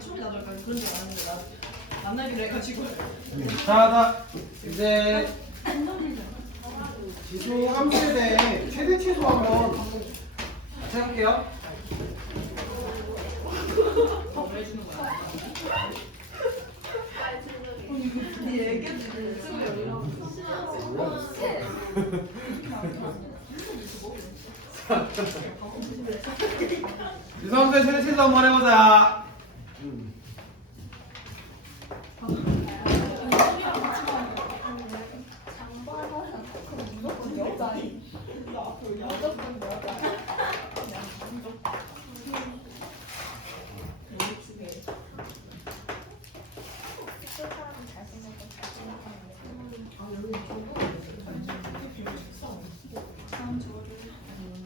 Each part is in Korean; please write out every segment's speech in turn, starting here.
처음에 나도 약간 그런 줄 알았는데 나 만나기로 해가지고. 자, 이제 지수 함수에 대해 최대 최소 한번 같이 해볼게요. 뭘 해주는 거야? 네 얘기해주지. 지수 함수의 최대 최소 한번 해보자.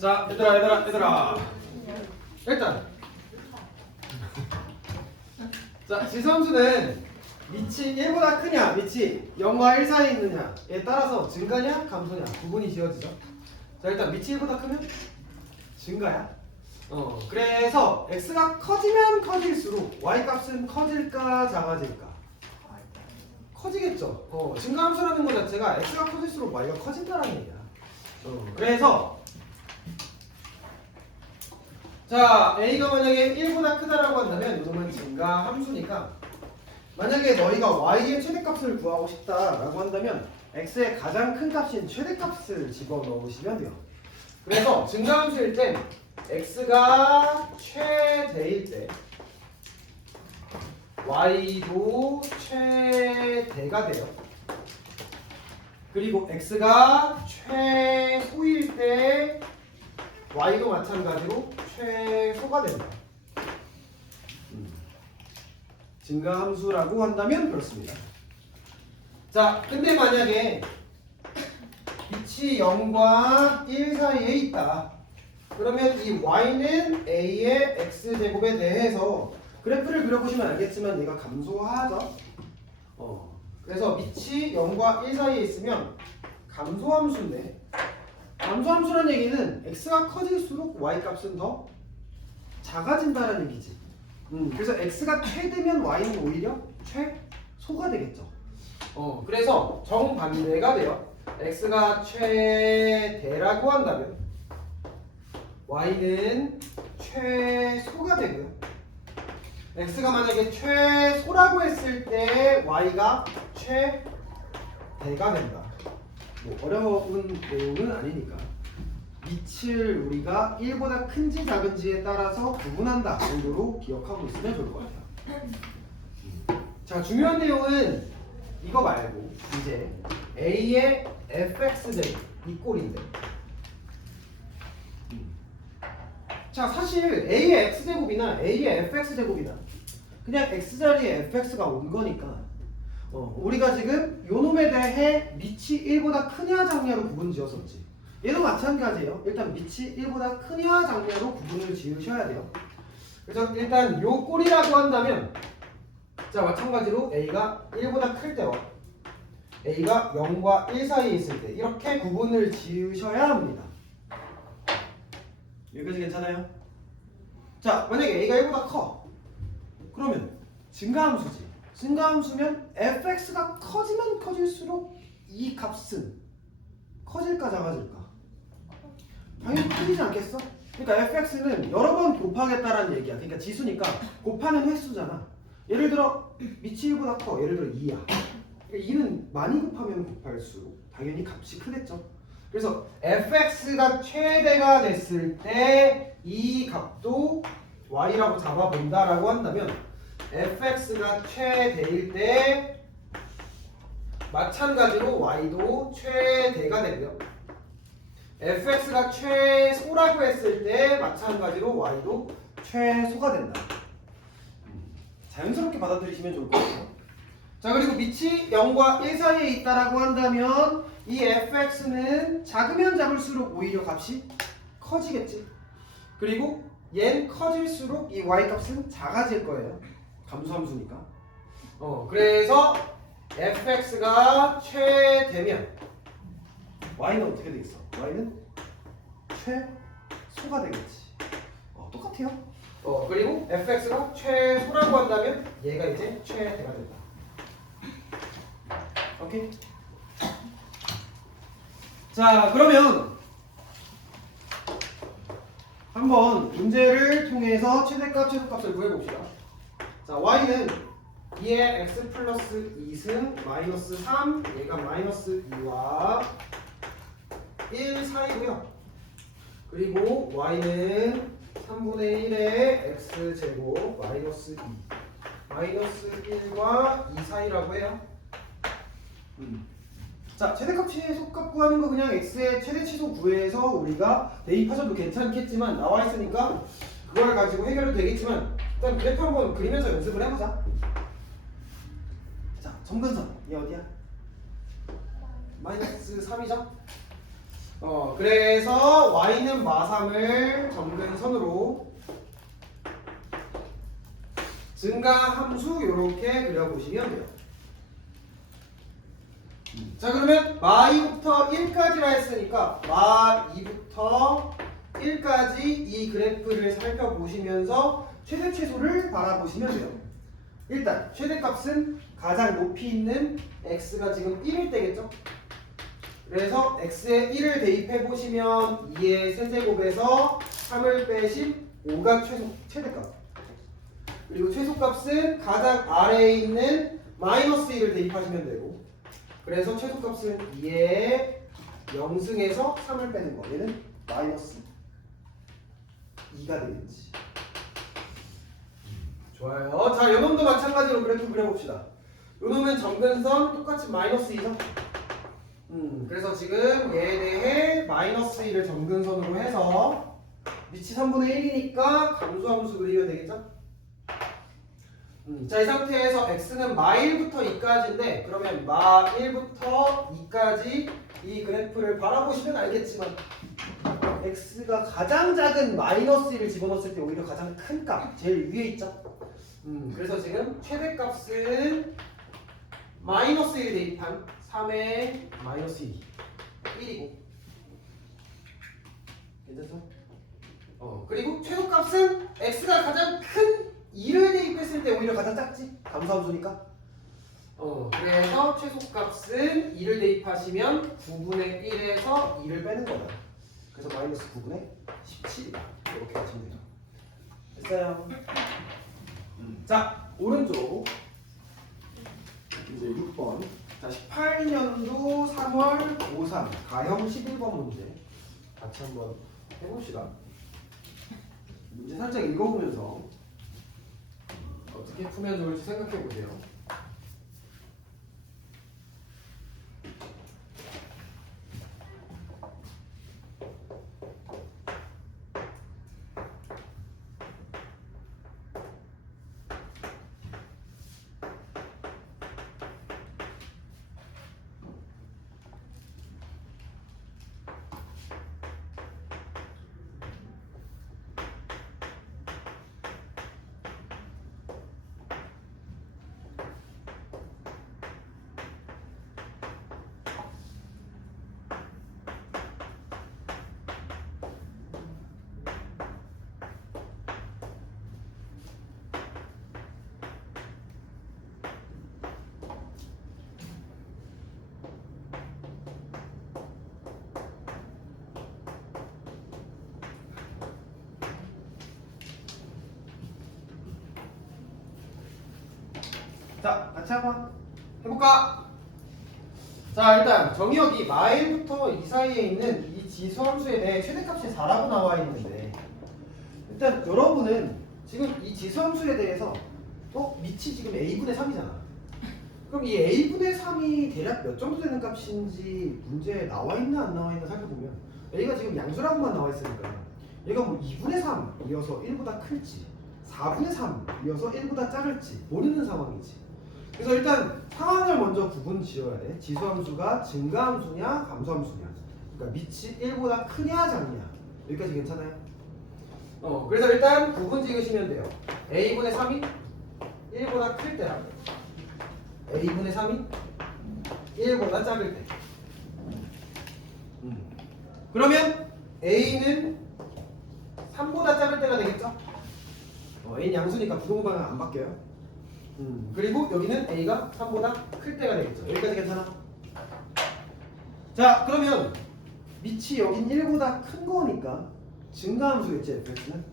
자, 얘들아. 일단 자, 지수함수는 밑이 1보다 크냐, 밑이 0과 1 사이에 있느냐에 따라서 증가냐, 감소냐 구분이 지어지죠. 자, 일단 밑이 1보다 크면 증가야. 그래서 x가 커지면 커질수록 y 값은 커질까, 작아질까? 커지겠죠. 증가함수라는 것 자체가 x가 커질수록 y가 커진다라는 얘기야. 그래서 자, a가 만약에 1보다 크다라고 한다면 이놈은 증가 함수니까 만약에 너희가 y의 최대값을 구하고 싶다라고 한다면 x의 가장 큰 값인 최대값을 집어넣으시면 돼요. 그래서 증가 함수일 땐 x가 최대일 때 y도 최대가 돼요. 그리고 x가 최소일 때 y도 마찬가지로 최소가 된다. 증가함수라고 한다면 그렇습니다. 자, 근데 만약에 빛이 0과 1 사이에 있다. 그러면 이 y는 a의 x제곱에 대해서 그래프를 그려보시면 알겠지만 얘가 감소하죠. 그래서 빛이 0과 1 사이에 있으면 감소함수인데, 감소함수란 얘기는 x가 커질수록 y 값은 더 작아진다는 얘기지. 그래서 x가 최대면 y는 오히려 최소가 되겠죠. 그래서 정반대가 돼요. x가 최대라고 한다면 y는 최소가 되고요. x가 만약에 최소라고 했을 때 y가 최대가 된다. 뭐 어려운 내용은 아니니까 밑을 우리가 1보다 큰지 작은지에 따라서 구분한다 정도로 기억하고 있으면 좋을 것 같아요. 자, 중요한 내용은 이거 말고 이제 a의 fx제곱 이 꼴인데, 자, 사실 a의 x제곱이나 a의 fx제곱이나 그냥 x자리에 fx가 온 거니까 우리가 지금 요 놈에 대해 밑이 1보다 크냐 작냐로 구분 지었었지. 얘도 마찬가지예요. 일단 밑이 1보다 크냐 작냐로 구분을 지으셔야 돼요. 그래서 일단 요 꼴이라고 한다면, 자, 마찬가지로 a가 1보다 클 때와 a가 0과 1 사이에 있을 때 이렇게 구분을 지으셔야 합니다. 여기까지 괜찮아요? 자, 만약에 a가 1보다 커. 그러면 증가함수지. 증가함수면 fx가 커지면 커질수록 이 값은 커질까 작아질까? 당연히 커지지 않겠어? 그러니까 fx는 여러 번 곱하겠다라는 얘기야. 그러니까 지수니까 곱하는 횟수잖아. 예를 들어 밑이 1보다 커. 예를 들어 2야. 그러니까 2는 많이 곱하면 곱할수록 당연히 값이 크겠죠. 그래서 fx가 최대가 됐을 때 이 값도 y라고 잡아본다라고 한다면 fx가 최대일 때 마찬가지로 y도 최대가 되고요. fx가 최소라고 했을 때 마찬가지로 y도 최소가 된다. 자연스럽게 받아들이시면 좋을 것 같아요. 자, 그리고 밑이 0과 1 사이에 있다라고 한다면 이 fx는 작으면 작을수록 오히려 값이 커지겠지. 그리고 얘는 커질수록 이 y 값은 작아질 거예요. 감소함수니까. 그래서 fx가 최대면 y는 어떻게 되겠어? y는 최소가 되겠지. 똑같아요. 그리고 fx가 최소라고 한다면 얘가 이제 최대가 된다. 오케이? 자, 그러면 한번 문제를 통해서 최대값, 최소값을 구해봅시다. 자, y는 2의 x 플러스 2승 마이너스 3, 얘가 마이너스 2와 1 사이고요. 그리고 y는 3분의 1의 x제곱 마이너스 2 마이너스 1과 2 사이라고 해요. 자, 최대값 최소값 구하는 거 그냥 x의 최대 치소 구해서 우리가 대입하셔도 괜찮겠지만 나와 있으니까 그걸 가지고 해결도 되겠지만 일단 그래프 한번 그리면서 연습을 해보자. 자, 점근선 얘 어디야? 마이너스 3이죠? 그래서 y는 마3을 점근선으로 증가함수 이렇게 그려보시면 돼요. 자, 그러면 마2부터 1까지라 했으니까 마2부터 1까지 이 그래프를 살펴보시면서 최대 최소를 바라보시면 돼요. 일단 최대값은 가장 높이 있는 x가 지금 1일 때겠죠? 그래서 x에 1을 대입해 보시면 2의 세제곱에서 3을 빼신 5가 최대값. 그리고 최소값은 가장 아래에 있는 마이너스 1을 대입하시면 되고, 그래서 최소값은 2의 0승에서 3을 빼는 거. 얘는 마이너스 2가 되겠지. 좋아요. 자, 요놈도 마찬가지로 그래프 그려봅시다. 요놈은 점근선 똑같이 마이너스 2죠? 그래서 지금 얘에 대해 마이너스 1을 점근선으로 해서 밑이 3분의 1이니까 감소함수 그리면 되겠죠? 자, 이 상태에서 x는 마1부터 2까지인데 그러면 마1부터 2까지 이 그래프를 바라보시면 알겠지만 x가 가장 작은 마이너스 1을 집어넣었을 때 오히려 가장 큰 값, 제일 위에 있죠? 그래서 지금 최대값은 마이너스 1 대입한 3의 마이너스 1이고 괜찮죠? 그리고 최소값은 x가 가장 큰 2를 대입했을 때 오히려 가장 작지? 감소함수니까. 그래서 최소값은 2를 대입하시면 9분의 1에서 2를 빼는 거예요. 그래서 마이너스 9분의 17이다. 이렇게 하시면 돼요. 됐어요? 자, 오른쪽 이제 6번. 자, 18년도 3월 고3 가형 11번 문제 같이 한번 해봅시다. 문제 살짝 읽어보면서 어떻게 풀면 좋을지 생각해 보세요. 자, 같이 한번 해볼까? 자, 일단 정의역이 마1부터 2 사이에 있는 이 지수함수에 대해 최대값이 4라고 나와 있는데 일단 여러분은 지금 이 지수함수에 대해서 밑이 지금 a분의 3이잖아. 그럼 이 a분의 3이 대략 몇 정도 되는 값인지 문제에 나와 있나 안 나와 있나 살펴보면 a가 지금 양수라고만 나와 있으니까 얘가 뭐 2분의 3이어서 1보다 클지 4분의 3이어서 1보다 작을지 모르는 상황이지. 그래서 일단 상황을 먼저 구분 지어야 돼. 지수함수가 증가함수냐 감소함수냐. 그러니까 밑이 1보다 크냐 작냐. 여기까지 괜찮아요? 그래서 일단 구분 지으시면 돼요. a분의 3이 1보다 클 때라고. a분의 3이 1보다 작을 때. 그러면 a는 3보다 작을 때가 되겠죠? a는 양수니까 부등호 방향 안 바뀌어요. 그리고 여기는 a가 3보다 클 때가 되겠죠. 여기까지 괜찮아? 자, 그러면 밑이 여긴 1보다 큰 거니까 증가함수겠지, fx는.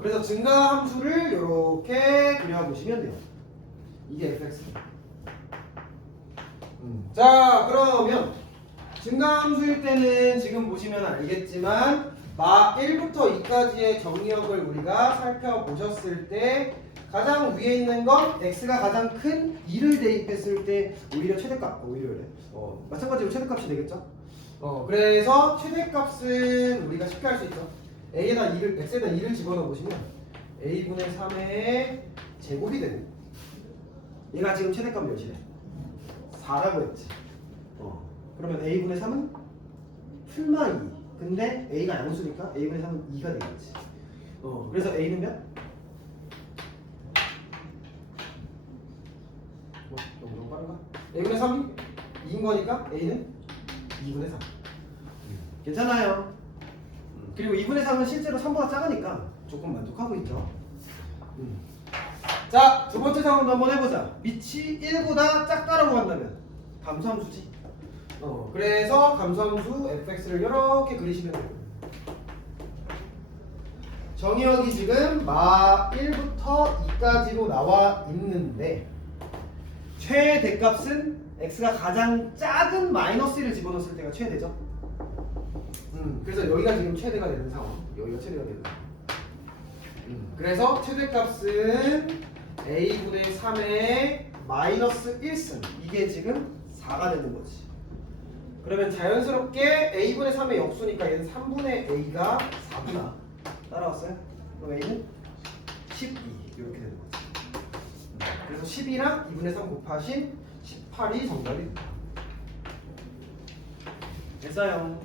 그래서 증가함수를 이렇게 그려보시면 돼요. 이게 fx. 자, 그러면 증가함수일 때는 지금 보시면 알겠지만 마 1부터 2까지의 정의역을 우리가 살펴보셨을 때 가장 위에 있는 건 x가 가장 큰 2를 대입했을 때 오히려 최대값, 오히려래. 마찬가지로 최대값이 되겠죠. 그래서 최대값은 우리가 쉽게 할 수 있죠. a에다 2를, x에다 2를 집어넣어 보시면 a분의 3의 제곱이 되는. 얘가 지금 최대값 몇이래? 4라고 했지. 그러면 a분의 3은 풀마 2. 근데 a가 양수니까 a분의 3은 2가 되겠지. 그래서 a는 몇? 너무 빠른가? a분의 3이 2인 거니까 a는 2분의 3. 괜찮아요. 그리고 2분의 3은 실제로 3보다 작으니까 조금 만족하고 있죠. 자, 두 번째 상황도 한번 해보자. 밑이 1보다 작다라고 한다면 감소함수지. 그래서 감소함수 fx를 이렇게 그리시면 돼요. 정의역이 지금 마 1부터 2까지로 나와 있는데 최대값은 x가 가장 작은 마이너스 1을 집어넣었을 때가 최대죠. 그래서 여기가 지금 최대가 되는 상황. 여기가 최대가 되는 상황. 그래서 최대값은 a분의 3의 마이너스 1승. 이게 지금 4가 되는 거지. 그러면 자연스럽게 a분의 3의 역수니까 얘는 3분의 a가 4구나. 따라왔어요? 그럼 a는 12 이렇게 되는 거지. 그래서 10이랑 2분의 3 곱하신 18이 정답이 됩니다. 됐어요.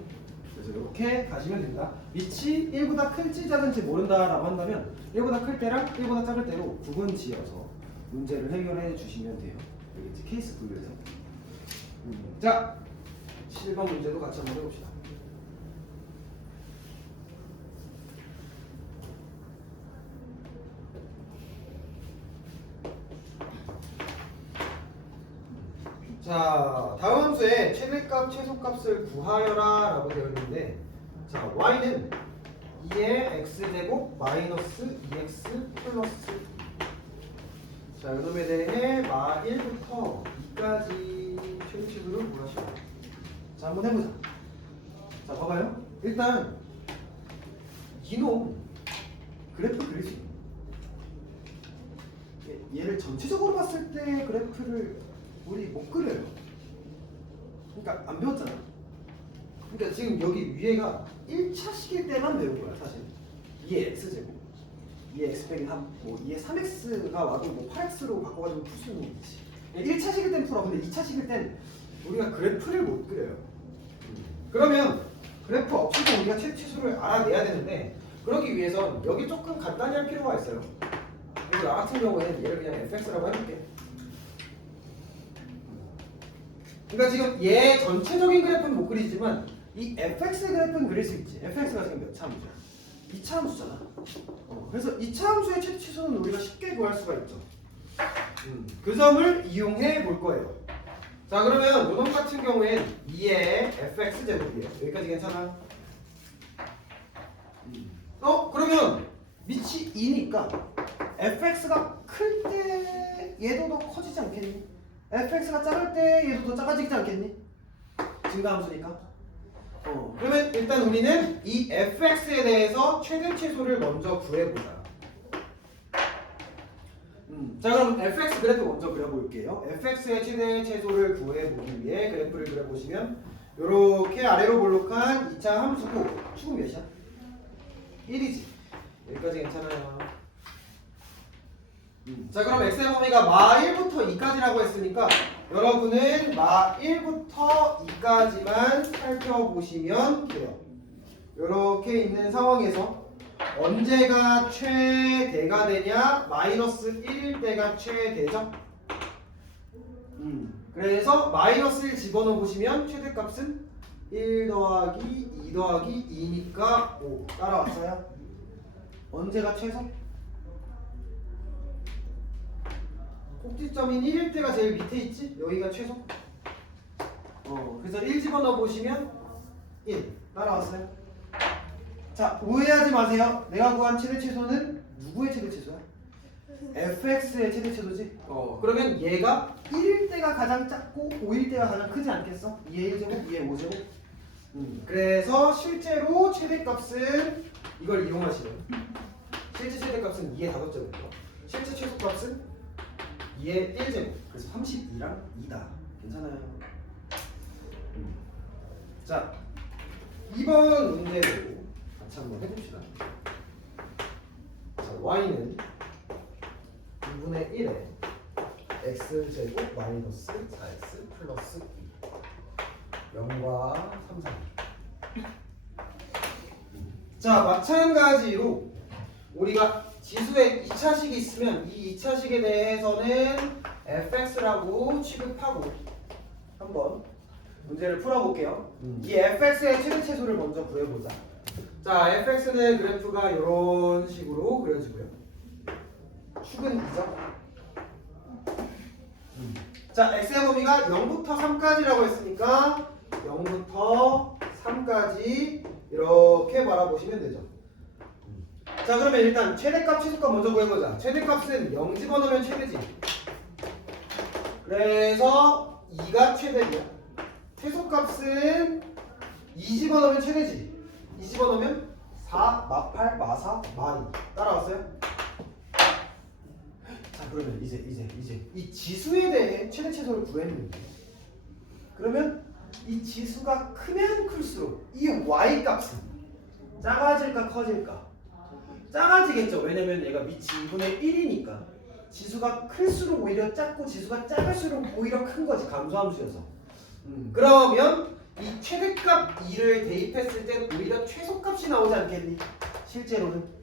그래서 이렇게 가시면 된다. 밑이 1보다 클지 작은지 모른다라고 한다면 1보다 클 때랑 1보다 작을 때로 구분 지어서 문제를 해결해 주시면 돼요. 알겠지? 케이스 분류해서. 자, 7번 문제도 같이 한번 해봅시다. 자, 다음 함수에 최대값, 최소값을 구하여라 라고 되어 있는데, 자, y는 2의 x제곱 마이너스 2x 플러스 2. 자, 이놈에 대해 마 1부터 2까지 최대치수를 구하시오. 자, 한번 해보자. 자, 봐봐요. 일단 이놈 그래프 그릴 수 있는. 얘를 전체적으로 봤을 때 그래프를 우리 못 그려요. 그러니까 안 배웠잖아. 그러니까 지금 여기 위에가 1차식일 때만 배운 거야 사실. 2의 x제곱 2의 x 빼기 3, 뭐 2의 3x가 와도 뭐 8x로 바꿔가지고 풀 수 있는 거지. 1차식일 땐 풀어. 근데 2차식일 땐 우리가 그래프를 못 그려요. 그러면 그래프 없을 때 우리가 최소를 알아내야 되는데, 그러기 위해선 여기 조금 간단히 할 필요가 있어요. 그리고 나 같은 경우에는 얘를 그냥 fx라고 해볼게. 그러니까 지금 얘 전체적인 그래프는 못 그리지만 이 fx 그래프는 그릴 수 있지. fx가 지금 몇 차 함수야? 2차 함수잖아. 그래서 2차 함수의 최대치수는 우리가 쉽게 구할 수가 있죠. 그 점을 이용해 볼 거예요. 자, 그러면 요놈 같은 경우엔 2의 fx 제곱이에요. 여기까지 괜찮아? 그러면 밑이 2니까 fx가 클 때 얘도 더 커지지 않겠니? fx가 작을 때 얘도 더 작아지지 않겠니? 증가함수니까. 그러면 일단 우리는 이 fx에 대해서 최대 최소를 먼저 구해보자. 자, 그럼 fx 그래프 먼저 그려볼게요. fx의 최대 최소를 구해보기 위해 그래프를 그려보시면 이렇게 아래로 볼록한 2차 함수고 축은 몇이야? 1이지. 여기까지 괜찮아요. 자, 그럼 x의 범위가 마 1부터 2까지라고 했으니까 여러분은 마 1부터 2까지만 살펴보시면 돼요. 이렇게 있는 상황에서 언제가 최대가 되냐? 마이너스 1일 때가 최대죠. 그래서 마이너스 1 집어넣어 보시면 최대값은 1 더하기 2 더하기 2니까 5. 따라왔어요? 언제가 최소? 꼭지점인 1일 때가 제일 밑에 있지? 여기가 최소. 그래서 1 집어넣어 보시면 1 따라왔어요? 자, 오해하지 마세요. 내가 구한 최대 최소는 누구의 최대 최소야? fx의 최대 최소지? 그러면 얘가 1일 때가 가장 작고 5일 때가 가장 크지 않겠어? 2의 1제곱, 2의 5제곱. 그래서 실제로 최대값은 이걸 이용하시면 실제 최대값은 2의 5제곱이고 실제 최소값은 2의 1제곱. 그래서 32랑 2다. 괜찮아요? 자, 2번 문제도 같이 한번 해봅시다. 자, y는 2분의 1에 x제곱 마이너스 4x 플러스 2 0과 3, 4 자, 마찬가지로 우리가 지수에 2차식이 있으면 이 2차식에 대해서는 fx라고 취급하고 한번 문제를 풀어볼게요. 이 fx의 최대 최소를 먼저 구해보자. 자, fx는 그래프가 이런 식으로 그려지고요. 축은 2죠. 자, x의 범위가 0부터 3까지라고 했으니까 0부터 3까지 이렇게 바라보시면 되죠. 자, 그러면 일단 최대값, 최소값 먼저 구해보자. 최대값은 0 집어넣으면 최대지. 그래서 2가 최대고요. 최소값은 2 집어넣으면 최대지. 2 집어넣으면 4, 마8, 마4, 마2. 따라왔어요? 자, 그러면 이제 이 지수에 대해 최대 최소를 구했는데 그러면 이 지수가 크면 클수록 이 y 값은 작아질까 커질까? 작아지겠죠. 왜냐면 얘가 밑이 2분의 1이니까 지수가 클수록 오히려 작고 지수가 작을수록 오히려 큰 거지. 감소함수여서. 그러면 이 최대값 2를 대입했을 땐 오히려 최소값이 나오지 않겠니? 실제로는.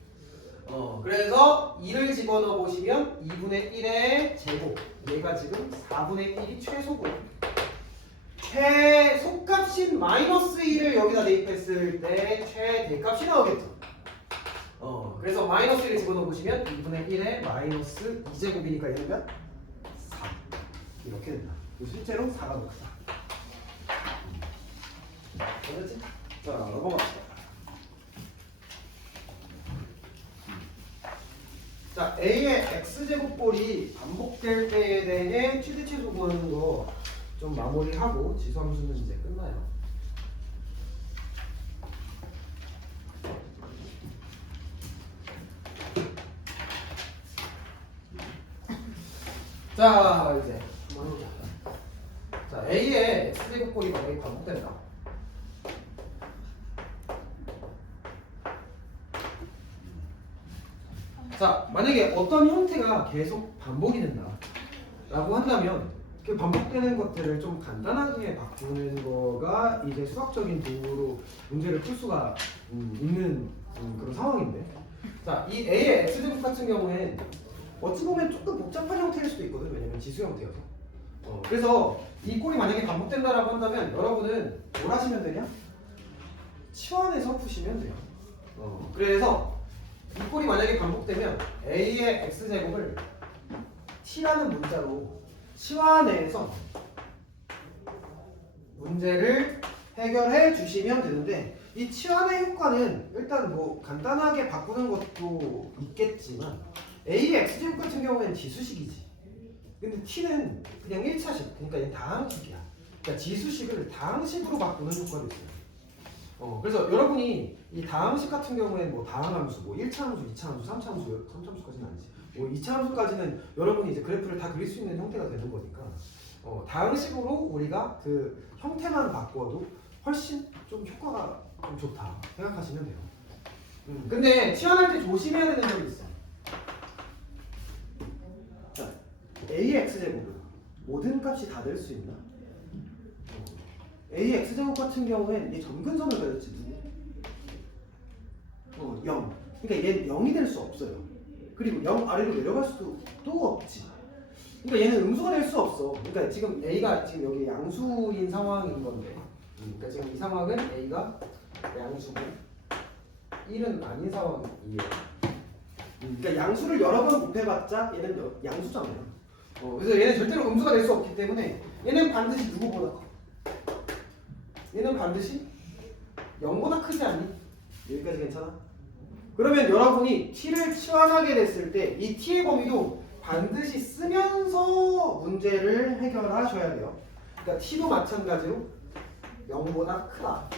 그래서 2를 집어넣어 보시면 2분의 1의 제곱. 얘가 지금 4분의 1이 최소고요. 최소값인 마이너스 1을 여기다 대입했을 때 최대값이 나오겠죠. 그래서 마이너스 1을 집어넣어 보시면 2분의 1의 마이너스 2제곱이니까 얘는 몇? 4. 이렇게 된다. 실제로 4가 더 크다. 됐지? 자, 넘어갑시다. 자, A의 x제곱꼴이 반복될 때에 대해 최대 최소 구하는 거 좀 마무리하고 지수함수는 이제 끝나요. 자, 이제 한번 해보자. 자, A의 x제곱꼴이 만약에 반복된다. 자, 만약에 어떤 형태가 계속 반복이 된다 라고 한다면 그 반복되는 것들을 좀 간단하게 바꾸는 거가 이제 수학적인 도구로 문제를 풀 수가 있는 그런 상황인데, 자, 이 A의 x제곱 같은 경우엔 어찌 보면 조금 복잡한 형태일 수도 있거든. 왜냐면 지수 형태여서. 그래서 이 꼴이 만약에 반복된다라고 한다면 여러분은 뭘 하시면 되냐? 치환해서 푸시면 돼요. 그래서 이 꼴이 만약에 반복되면 A의 x제곱을 t라는 문자로 치환해서 문제를 해결해 주시면 되는데, 이 치환의 효과는 일단 뭐 간단하게 바꾸는 것도 있겠지만 A의 x제곱 같은 경우에는 지수식이지. 근데 t는 그냥 1차식, 그러니까 얘 다항식이야. 그러니까 지수식을 다항식으로 바꾸는 효과도 있어요. 그래서 여러분이 이 다항식 같은 경우에는 뭐 다항함수, 뭐 1차 함수, 2차 함수, 3차 함수, 3차 함수까지는 아니지. 뭐 2차 함수까지는 여러분이 이제 그래프를 다 그릴 수 있는 형태가 되는 거니까 다항식으로 우리가 그 형태만 바꿔도 훨씬 좀 효과가 좀 좋다 생각하시면 돼요. 근데 치환할 때 조심해야 되는 점이 있어. 자, A의 x제곱은 모든 값이 다 될 수 있나? A의 x제곱 같은 경우엔 이 점근선을 그렸지 누구? 0. 그러니까 얘는 0이 될 수 없어요. 그리고 0 아래로 내려갈 수도 또 없지. 그러니까 얘는 음수가 될 수 없어. 그러니까 지금 A가 지금 여기 양수인 상황인 건데, 그러니까 지금 이 상황은 A가 양수고 1은 아닌 상황이에요. 그러니까 양수를 여러 번 곱해봤자 얘는 양수잖아요. 그래서 얘는 절대로 음수가 될 수 없기 때문에 얘는 반드시 누구보다 커. 얘는 반드시 0보다 크지 않니? 여기까지 괜찮아? 그러면 여러분이 t를 치환하게 됐을 때 이 t의 범위도 반드시 쓰면서 문제를 해결하셔야 돼요. 그러니까 t도 마찬가지로 0보다 크다.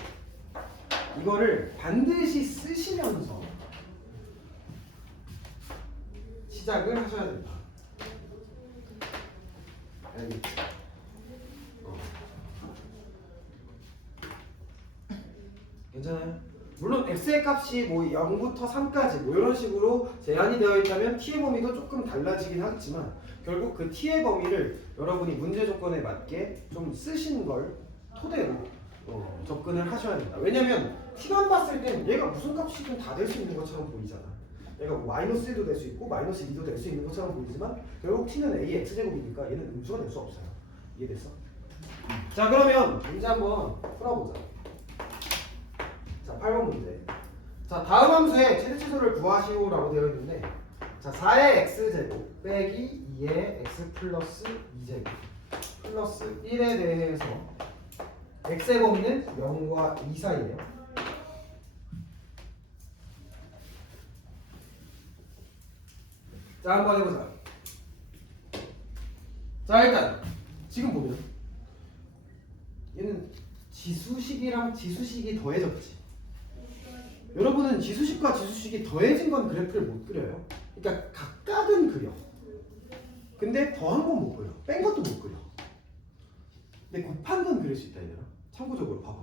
이거를 반드시 쓰시면서 시작을 하셔야 된다. 알겠지? 괜찮아요? 물론 x의 값이 뭐 0부터 3까지 뭐 이런 식으로 제한이 되어 있다면 t의 범위도 조금 달라지긴 하겠지만 결국 그 t의 범위를 여러분이 문제 조건에 맞게 좀 쓰신 걸 토대로 접근을 하셔야 된다. 왜냐면 t만 봤을 땐 얘가 무슨 값이든 다 될 수 있는 것처럼 보이잖아. 얘가 뭐 마이너스 1도 될 수 있고 마이너스 2도 될 수 있는 것처럼 보이지만 결국 t는 a x제곱이니까 얘는 음수가 될 수 없어요. 이해됐어? 자 그러면 문제 한번 풀어보자. 자 8번 문제. 자 다음 함수의 최대 최소를 구하시오라고 되어 있는데 자 4의 x제곱 빼기 2의 x 플러스 2제곱 플러스 1에 대해서 x의 범위는 0과 2 사이에요. 자 한번 해보자. 자 일단 지금 보면 얘는 지수식이랑 지수식이 더해졌지. 여러분은 지수식과 지수식이 더해진 건 그래프를 못 그려요. 그러니까 각각은 그려. 근데 더한 건 못 그려. 뺀 것도 못 그려. 근데 곱한 건 그릴 수 있다 얘들아. 참고적으로 봐봐.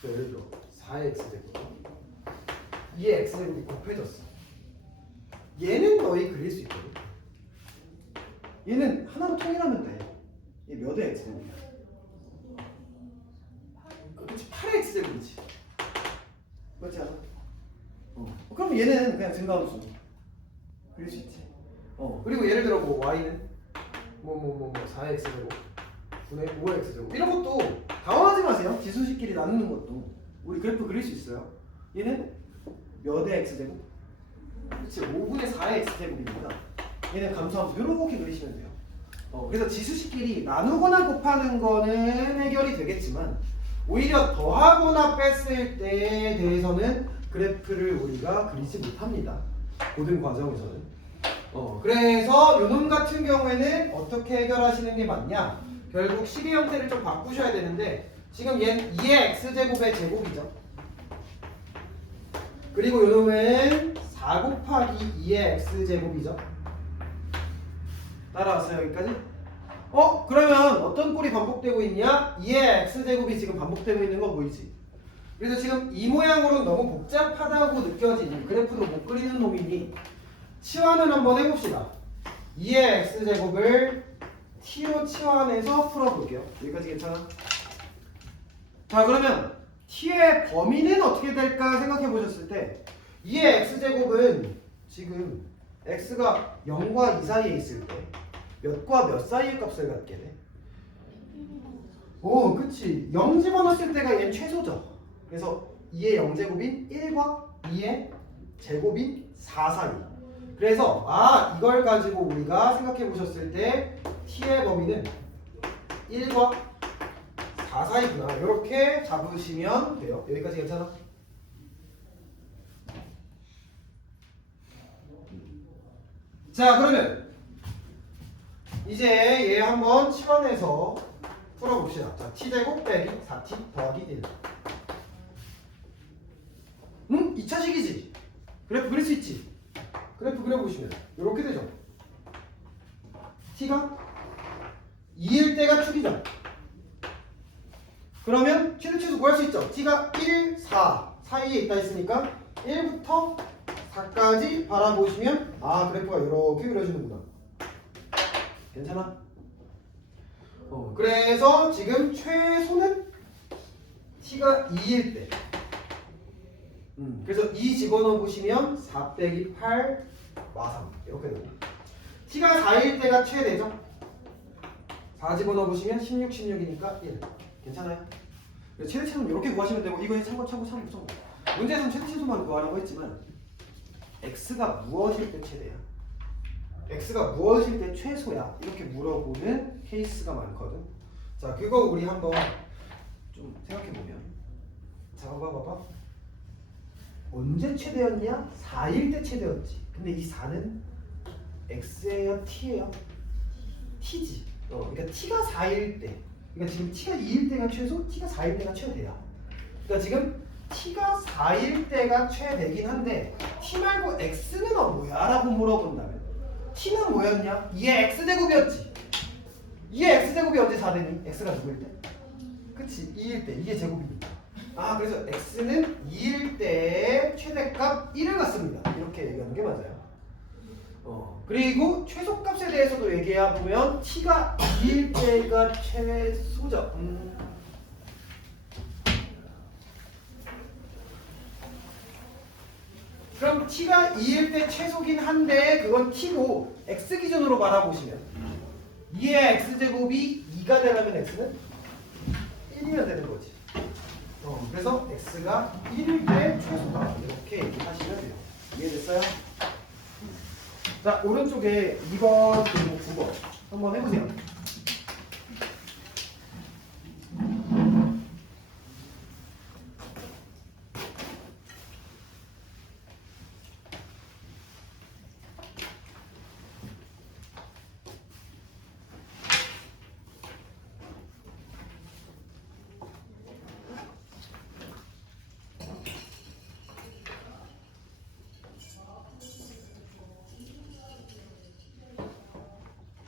자, 예를 들어 4의 x제곱 2의 x제곱이 곱해졌어. 얘는 너희 그릴 수 있거든. 얘는 하나로 통일하면 돼. 얘 몇의 x제곱이야? 그렇지 8의 x제곱이지. 그렇지 않아? 그럼 얘는 그냥 증가함수 그릴 수 있지. 그리고 예를 들어 뭐 y는 4의 x제곱 9의 5의 x제곱 이런 것도 당황하지 마세요. 지수식끼리 나누는 것도 우리 그래프 그릴 수 있어요. 얘는 몇의 x제곱? 그렇지 5분의 4의 x제곱입니다. 얘는 감소함수 이렇게 그리시면 돼요. 그래서 지수식끼리 나누거나 곱하는 거는 해결이 되겠지만 오히려 더하거나 뺐을 때에 대해서는 그래프를 우리가 그리지 못합니다. 고등 과정에서는. 그래서 요놈 같은 경우에는 어떻게 해결하시는 게 맞냐? 결국 식의 형태를 좀 바꾸셔야 되는데 지금 얘는 2의 x제곱의 제곱이죠. 그리고 요놈은 4 곱하기 2의 x제곱이죠. 따라왔어요 여기까지? 그러면 어떤 꼴이 반복되고 있냐? 2의 x제곱이 지금 반복되고 있는 거 보이지? 그래서 지금 이 모양으로 너무 복잡하다고 느껴지는 그래프도 못 그리는 놈이니 치환을 한번 해봅시다. 2의 x제곱을 t로 치환해서 풀어볼게요. 여기까지 괜찮아? 자 그러면 t의 범위는 어떻게 될까 생각해 보셨을 때 2의 x제곱은 지금 x가 0과 2 사이에 있을 때 몇과 몇 사이의 값을 갖게 돼? 그치. 0 집어넣었을 때가 얘는 최소죠. 그래서 2의 0제곱인 1과 2의 제곱인 4 사이. 그래서 이걸 가지고 우리가 생각해 보셨을 때 t의 범위는 1과 4 사이구나. 이렇게 잡으시면 돼요. 여기까지 괜찮아? 자 그러면 이제 얘 한번 치환해서 풀어봅시다. 자, t제곱 빼기 4t 더하기 1. 2차식이지? 그래프 그릴 수 있지? 그래프 그려보시면 이렇게 되죠. t가 2일 때가 축이죠. 그러면 최대치수 구할 수 있죠. t가 1, 4 사이에 있다 했으니까 1부터 4까지 바라보시면 그래프가 이렇게 그려지는구나. 괜찮아? 그래서 지금 최소는 t가 2일 때 그래서 2 집어넣어 보시면 4 빼기 8 마3 이렇게 되고 t가 4일 때가 최대죠. 4 집어넣어 보시면 16, 16이니까 1 괜찮아요? 최대치수는 이렇게 구하시면 되고 이거 참고 문제에서는 최대치수만 구하라고 했지만 x가 무엇일 때 최대야? x가 무엇일 때 최소야? 이렇게 물어보는 케이스가 많거든. 자, 그거 우리 한번 좀 생각해 보면, 자, 봐봐. 언제 최대였냐? 4일 때 최대였지. 근데 이 4는 x예요, t예요? t지. 그러니까 t가 4일 때. 그러니까 지금 t가 2일 때가 최소, t가 4일 때가 최대야. 그러니까 지금 t가 4일 때가 최대긴 한데 t 말고 x는 뭐야? 라고 물어본다면 t는 뭐였냐? 2의 x제곱이었지. 2의 x제곱이 언제 4되니? x가 누구일 때? 그치, 2일 때. 2의 제곱이니까. 그래서 x는 2일 때 최대값 1을 갖습니다. 이렇게 얘기하는 게 맞아요. 그리고 최소값에 대해서도 얘기해보면 t가 2일 때가 최소죠. 그럼 t가 2일 때 최소긴 한데 그건 t고 x 기준으로 바라보시면 2의 x제곱이 2가 되려면 x는 1이어야 되는 거지. 그래서 x가 1일 때 최소다. 이렇게 얘기하시면 돼요. 이해됐어요? 자, 오른쪽에 2번 그리고 9번 한번 해보세요.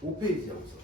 오 페이지야 우선.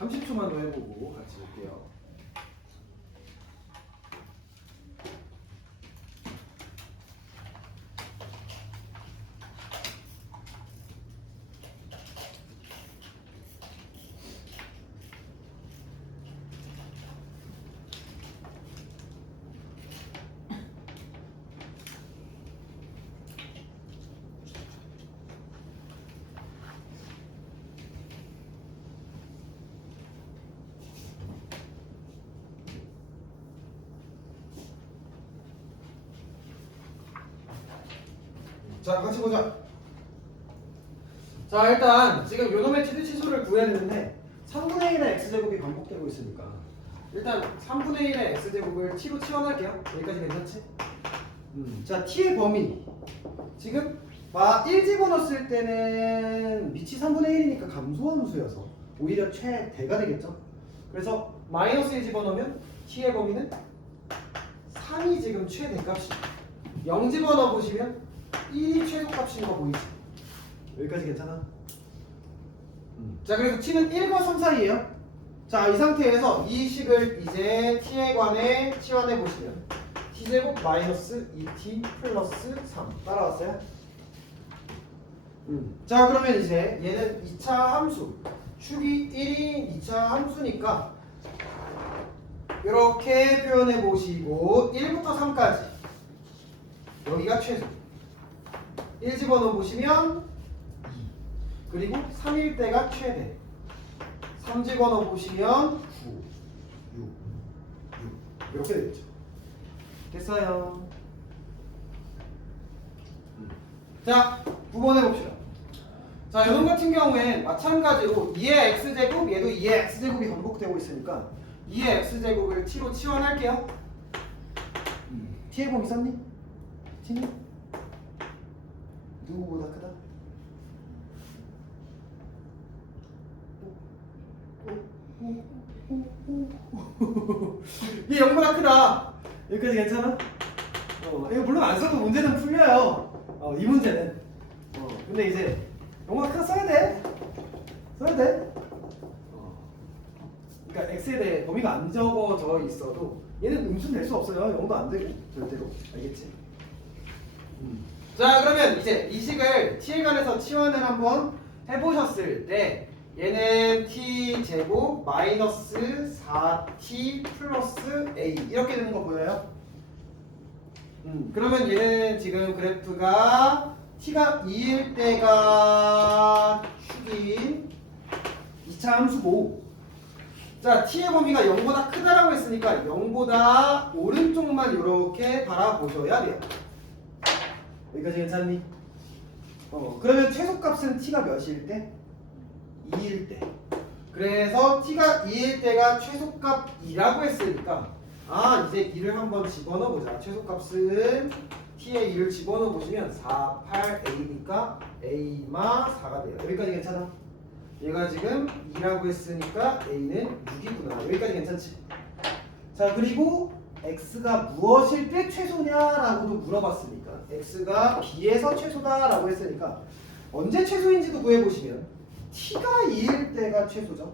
(30초만) 더 해보고 같이 볼게요. 자, 같이 보자. 자 일단 지금 요놈의 치수를 구해야 되는데 3분의 1의 x제곱이 반복되고 있으니까 일단 3분의 1의 x제곱을 t로 치환할게요. 여기까지 괜찮지? 자 t의 범위 지금 1 집어넣었을 때는 밑이 3분의 1이니까 감소하는 수여서 오히려 최대가 되겠죠? 그래서 마이너스 1 집어넣으면 t의 범위는 3이 지금 최대값이에요. 0 집어넣어 보시면 1이 최소값인 거 보이지? 여기까지 괜찮아? 자 그래서 t는 1과 3 사이에요. 자 이 상태에서 이 식을 이제 t에 관해 치환해 보시면 t제곱 마이너스 2t 플러스 3 따라왔어요? 자 그러면 이제 얘는 2차 함수 축이 1인 2차 함수니까 이렇게 표현해 보시고 1부터 3까지 여기가 최소 1 집어넣어 보시면 2 그리고 3일 때가 최대 3 집어넣어 보시면 9 6 이렇게 되겠죠. 됐어요. 자 9번 해봅시다. 자 요놈 같은 경우엔 마찬가지로 2의 x제곱 얘도 2의 x제곱이 반복되고 있으니까 2의 x제곱을 t로 치환할게요. t의 범위 썼니? t는? 누구보다 크다? 얘 0보다 크다. 여기까지 괜찮아? 이거 물론 안 써도 문제는 풀려요. 이 문제는. 근데 이제 0보다 크다 써야 돼. 써야 돼. 그러니까 x에 대해 범위가 안 적어져 있어도 얘는 음수는 낼 수 없어요. 0도 안 되고 절대로. 알겠지? 자 그러면 이제 이 식을 t에 관해서 치환을 한번 해보셨을 때 얘는 t제곱 마이너스 4t 플러스 a 이렇게 되는 거 보여요? 그러면 얘는 지금 그래프가 t가 2일 때가 축인 2차 함수고 자 t의 범위가 0보다 크다라고 했으니까 0보다 오른쪽만 이렇게 바라보셔야 돼요. 여기까지 괜찮니? 그러면 최소값은 t가 몇일 때? 2일 때. 그래서 t가 2일 때가 최소값이라고 했으니까 이제 2를 한번 집어넣어 보자. 최소값은 t의 2를 집어넣어 보시면 4, 8a니까 a마 4가 돼요. 여기까지 괜찮아? 얘가 지금 2라고 했으니까 a는 6이구나. 여기까지 괜찮지? 자 그리고 x가 무엇일 때 최소냐라고도 물어봤으니까 x가 b에서 최소다라고 했으니까 언제 최소인지도 구해보시면 t가 2일 때가 최소죠.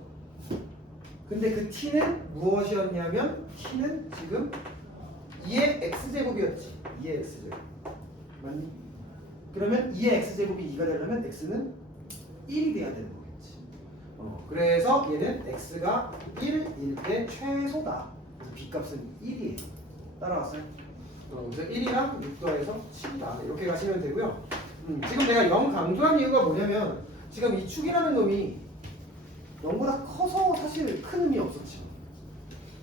근데 그 t는 무엇이었냐면 t는 지금 2의 x제곱이었지. 2의 x제곱 맞니? 그러면 2의 x제곱이 2가 되려면 x는 1이 돼야 되는 거겠지. 그래서 얘는 x가 1일 때 최소다. 그래서 b값은 1이에요. 따라왔어요? 그래서 1이랑 6 더해서 7이다. 이렇게 가시면 되고요. 지금 내가 0 강조한 이유가 뭐냐면 지금 이 축이라는 놈이 0보다 커서 사실 큰 의미 없었지.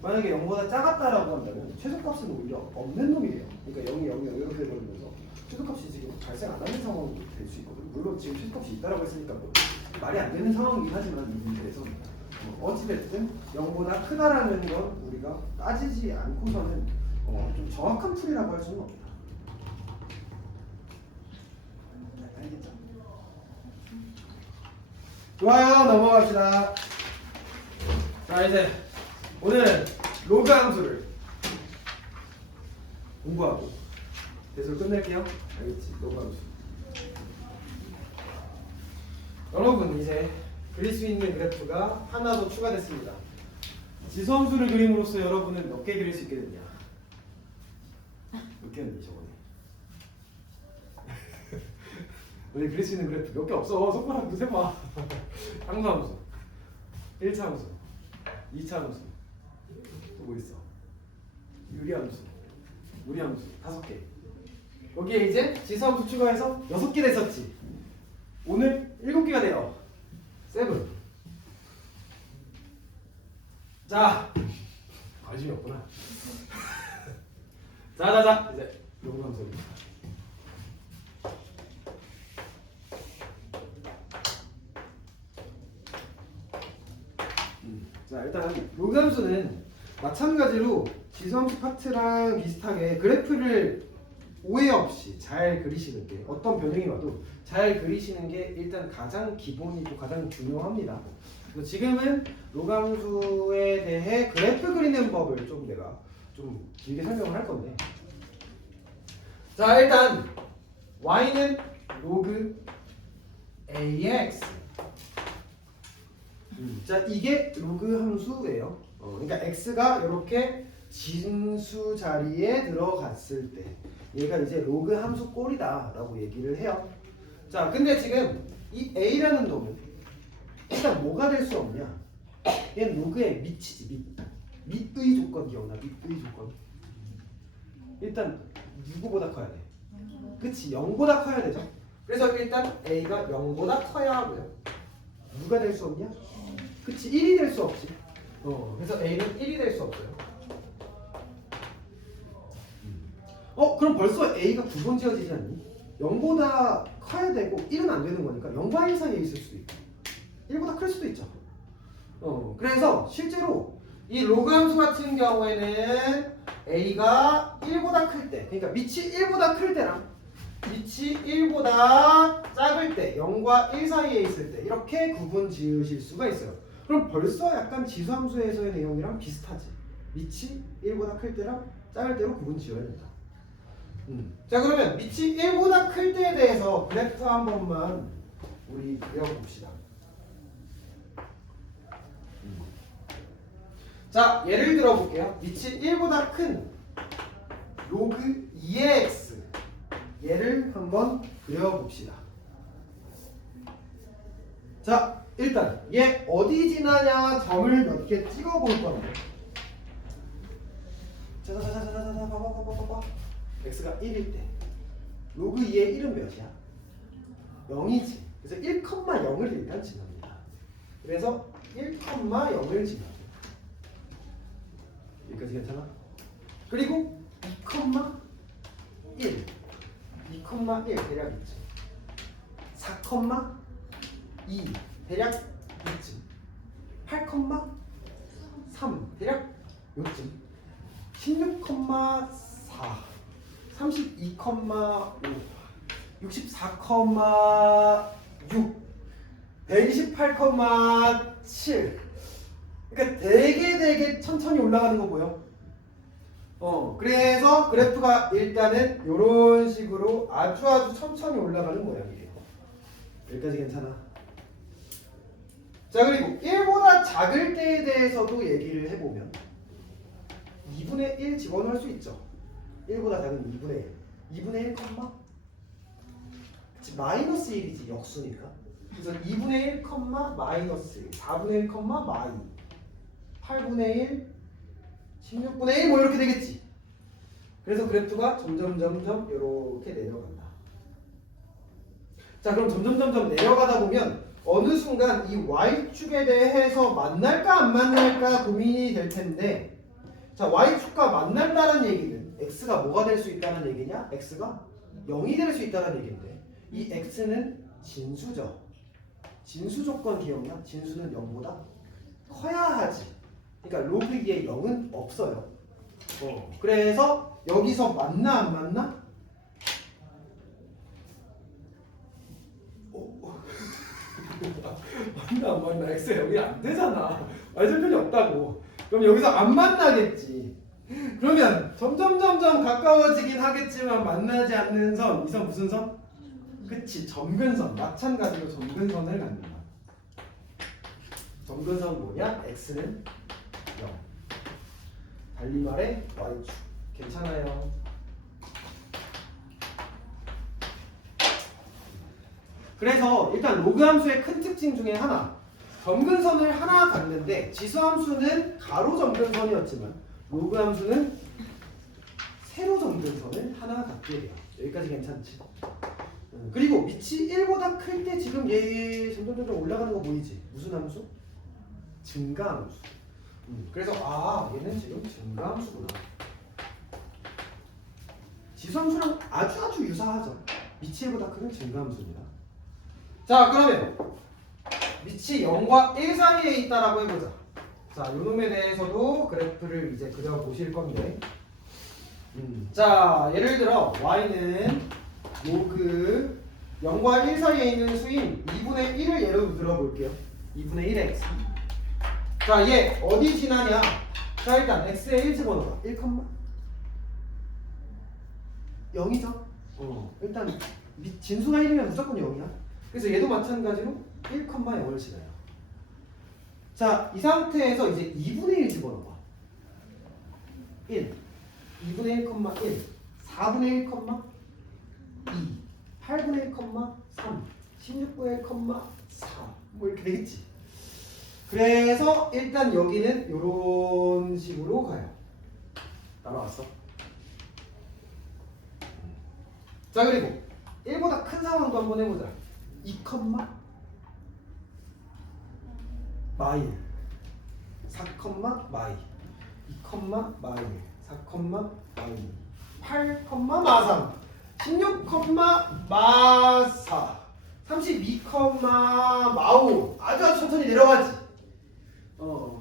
만약에 0보다 작았다라고 한다면 최소값은 오히려 없는 놈이래요. 그러니까 0이 0이 0 이렇게 되버리면서 최소값이 지금 발생 안 하는 상황이 될 수 있거든. 물론 지금 최소값이 있다라고 했으니까 뭐 말이 안 되는 상황이긴 하지만 이 문제에서 어찌됐든 0보다 크다라는 건 우리가 따지지 않고서는 좀 정확한 풀이라고 할 수는 없다. 알겠죠? 좋아요. 넘어갑시다. 자 이제 오늘은 로그 함수를 공부하고 대수를 끝낼게요. 알겠지? 로그 함수. 여러분 이제 그릴 수 있는 그래프가 하나 더 추가됐습니다. 지수함수를 그림으로써 여러분은 몇 개 그릴 수 있게 됐냐? 몇 개였니 저번에? 너희 그릴 수 있는 그래프 몇 개 없어. 손가락 세봐. 항수함수 1차 함수 2차 함수 또 뭐 있어? 유리함수 무리함수 5개. 여기에 이제 지수함수 추가해서 6개 됐었지. 오늘 7개가 돼요. 7. 자 관심이 없구나. 자자자 이제 로그 함수 자 일단 로그 함수는 마찬가지로 지수함수 파트랑 비슷하게 그래프를 오해 없이 잘 그리시는 게 어떤 변형이 와도 잘 그리시는 게 일단 가장 기본이고 가장 중요합니다. 그래서 지금은 로그 함수에 대해 그래프 그리는 법을 좀 내가 좀 길게 설명을 할 건데 자 일단 y는 로그 ax 자 이게 로그 함수예요. 그러니까 x가 이렇게 진수 자리에 들어갔을 때 얘가 이제 로그 함수 꼴이다 라고 얘기를 해요. 자 근데 지금 이 a라는 놈은 일단 뭐가 될 수 없냐, 얘는 로그의 밑이지. 밑의 조건 기억나? 밑의 조건 일단 누구보다 커야 돼? 그치 0보다 커야 되죠. 그래서 일단 a가 0보다 커야 하고요. 누가 될 수 없냐? 그치 1이 될 수 없지. 그래서 a는 1이 될 수 없어요. 그럼 벌써 a가 9번 지어지지 않니? 0보다 커야 되고 1은 안 되는 거니까 0과 1 사이에 있을 수도 있고 1보다 클 수도 있죠. 그래서 실제로 이 로그 함수 같은 경우에는 a가 1보다 클 때, 그러니까 밑이 1보다 클 때랑 밑이 1보다 작을 때, 0과 1 사이에 있을 때 이렇게 구분 지으실 수가 있어요. 그럼 벌써 약간 지수함수에서의 내용이랑 비슷하지. 밑이 1보다 클 때랑 작을 때로 구분 지어야 된다. 자 그러면 밑이 1보다 클 때에 대해서 그래프 한 번만 우리 그려봅시다. 자 예를 들어 볼게요. 밑이 1보다 큰 로그 2의 x 얘를 한번 그려봅시다. 자 일단 얘 어디 지나냐 점을 몇 개 찍어 볼 건데 자자자자자자 봐봐 x가 1일 때 로그 2의 1은 몇이야? 0이지. 그래서 1,0을 일단 지납니다. 그래서 1,0을 지납니다. 여기까지 괜찮아? 그리고 2,1 2,1 대략 있지. 4,2 대략 있지. 8,3 대략 요쯤. 16,4 32,5 64,6 128,7 그러니까 되게 천천히 올라가는 거 보여? 그래서 그래프가 일단은 이런 식으로 아주 천천히 올라가는 모양이에요. 여기까지 괜찮아? 자 그리고 1보다 작을 때에 대해서도 얘기를 해보면 2분의 1 집어넣을 수 있죠. 1보다 작은 2분의 1 2분의 1, 그치, 마이너스 1이지 역수니까. 그래서 2분의 1, 마이너스 1 4분의 1, 마이 8분의 1 16분의 1 뭐 이렇게 되겠지. 그래서 그래프가 점점 이렇게 내려간다. 자 그럼 점점 내려가다 보면 어느 순간 이 y축에 대해서 만날까 안 만날까 고민이 될 텐데, 자 y축과 만난다는 얘기는 x가 뭐가 될 수 있다는 얘기냐? x가 0이 될 수 있다는 얘기인데 이 x는 진수죠. 진수 조건 기억나? 진수는 0보다 커야 하지. 그러니까 로그 2에 0은 없어요. 그래서 여기서 맞나 안 맞나? 맞나 안 맞나? x가 여기 안 되잖아. y절편이 없다고. 그럼 여기서 안 만나겠지. 그러면 점점 가까워지긴 하겠지만 만나지 않는 선, 이 선 무슨 선? 그치, 점근선. 마찬가지로 점근선을 갖는다. 점근선 뭐냐? x는 0. 달리 말해 y축. 괜찮아요. 그래서 일단 로그 함수의 큰 특징 중에 하나, 점근선을 하나 갖는데 지수함수는 가로 점근선이었지만 로그 함수는 세로 점근선을 하나 갖게 돼요. 여기까지 괜찮지? 그리고 밑이 1보다 클 때 지금 얘 점점 올라가는 거 보이지? 무슨 함수? 증가함수. 그래서 얘는 지금 증가함수구나. 지수함수랑 아주 유사하죠. 밑이 1보다 크면 증가함수입니다. 자 그러면 밑이 0과 1 사이에 있다라고 해보자. 자, 요놈에 대해서도 그래프를 이제 그려보실 건데 자, 예를 들어 y는 로그 0과 1 사이에 있는 수인 2분의 1을 예로 들어볼게요. 2분의 1의 x. 자, 얘 어디 지나냐? 자, 일단 x에 1 집어넣어봐. 1, 0이죠? 일단 진수가 1이면 무조건 0이야. 그래서 얘도 마찬가지로 1, 0을 지나요. 자, 이 상태에서 이제 2분의 1 집어넣어봐. 1, 2분의 1, 1, 4분의 1, 2, 8분의 1, 3, 16분의 1, 4. 뭐 이렇게 되겠지. 그래서 일단 여기는 이런 식으로 가요. 따라왔어? 자, 그리고 1보다 큰 상황도 한번 해보자. 2, 마일 4, 마일 2, 마일 4, 마일 8, 마삼 16, 마사 32, 마오 아주 천천히 내려가지.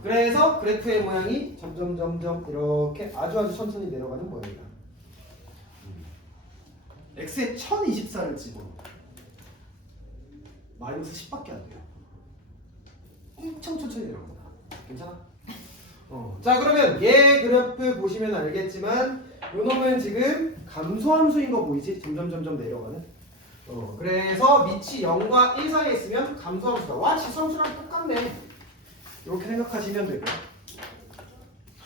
그래서 그래프의 모양이 점점 이렇게 아주 천천히 내려가는 모양이다. x에 1024를 집어넣어. 마이너스 10밖에 안 돼요. 엄청 천천히 내려간다. 괜찮아? 자, 그러면 얘 그래프 보시면 알겠지만 요놈은 지금 감소함수인 거 보이지? 점점 내려가는. 그래서 밑이 0과 1 사이에 있으면 감소함수다. 와, 지수함수랑 똑같네. 이렇게 생각하시면 되고요.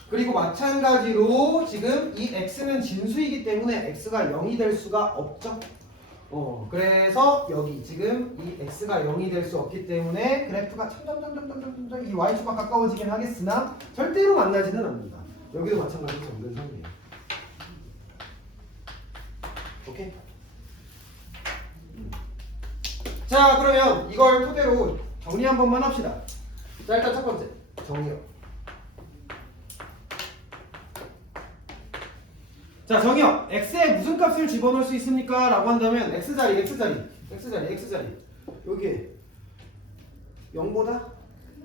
그리고 마찬가지로 지금 이 x는 진수이기 때문에 x가 0이 될 수가 없죠. 그래서 여기 지금 이 x가 0이 될 수 없기 때문에 그래프가 점점 이 y축과 가까워지긴 하겠으나 절대로 만나지는 않는다. 여기도 마찬가지로 점근상이에요. 오케이? 자, 그러면 이걸 토대로 정리 한 번만 합시다. 자, 일단 첫 번째 정의요. 자, 정의요. x에 무슨 값을 집어넣을 수 있습니까? 라고 한다면 x자리 여기에 0보다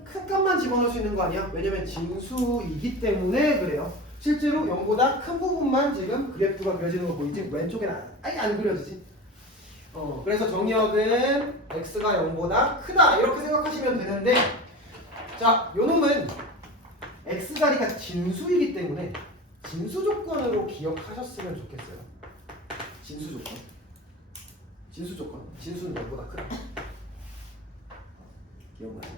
큰 값만 집어넣을 수 있는 거 아니야? 왜냐면 진수이기 때문에 그래요. 실제로 0보다 큰 부분만 지금 그래프가 그려지는 거 보이지? 왼쪽에는 아예 안 그려지지? 그래서 정의역은 x가 0보다 크다 이렇게 생각하시면 되는데, 자, 요놈은 x자리가 진수이기 때문에 진수 조건으로 기억하셨으면 좋겠어요. 진수 조건. 진수는 0보다 크다. 기억나요?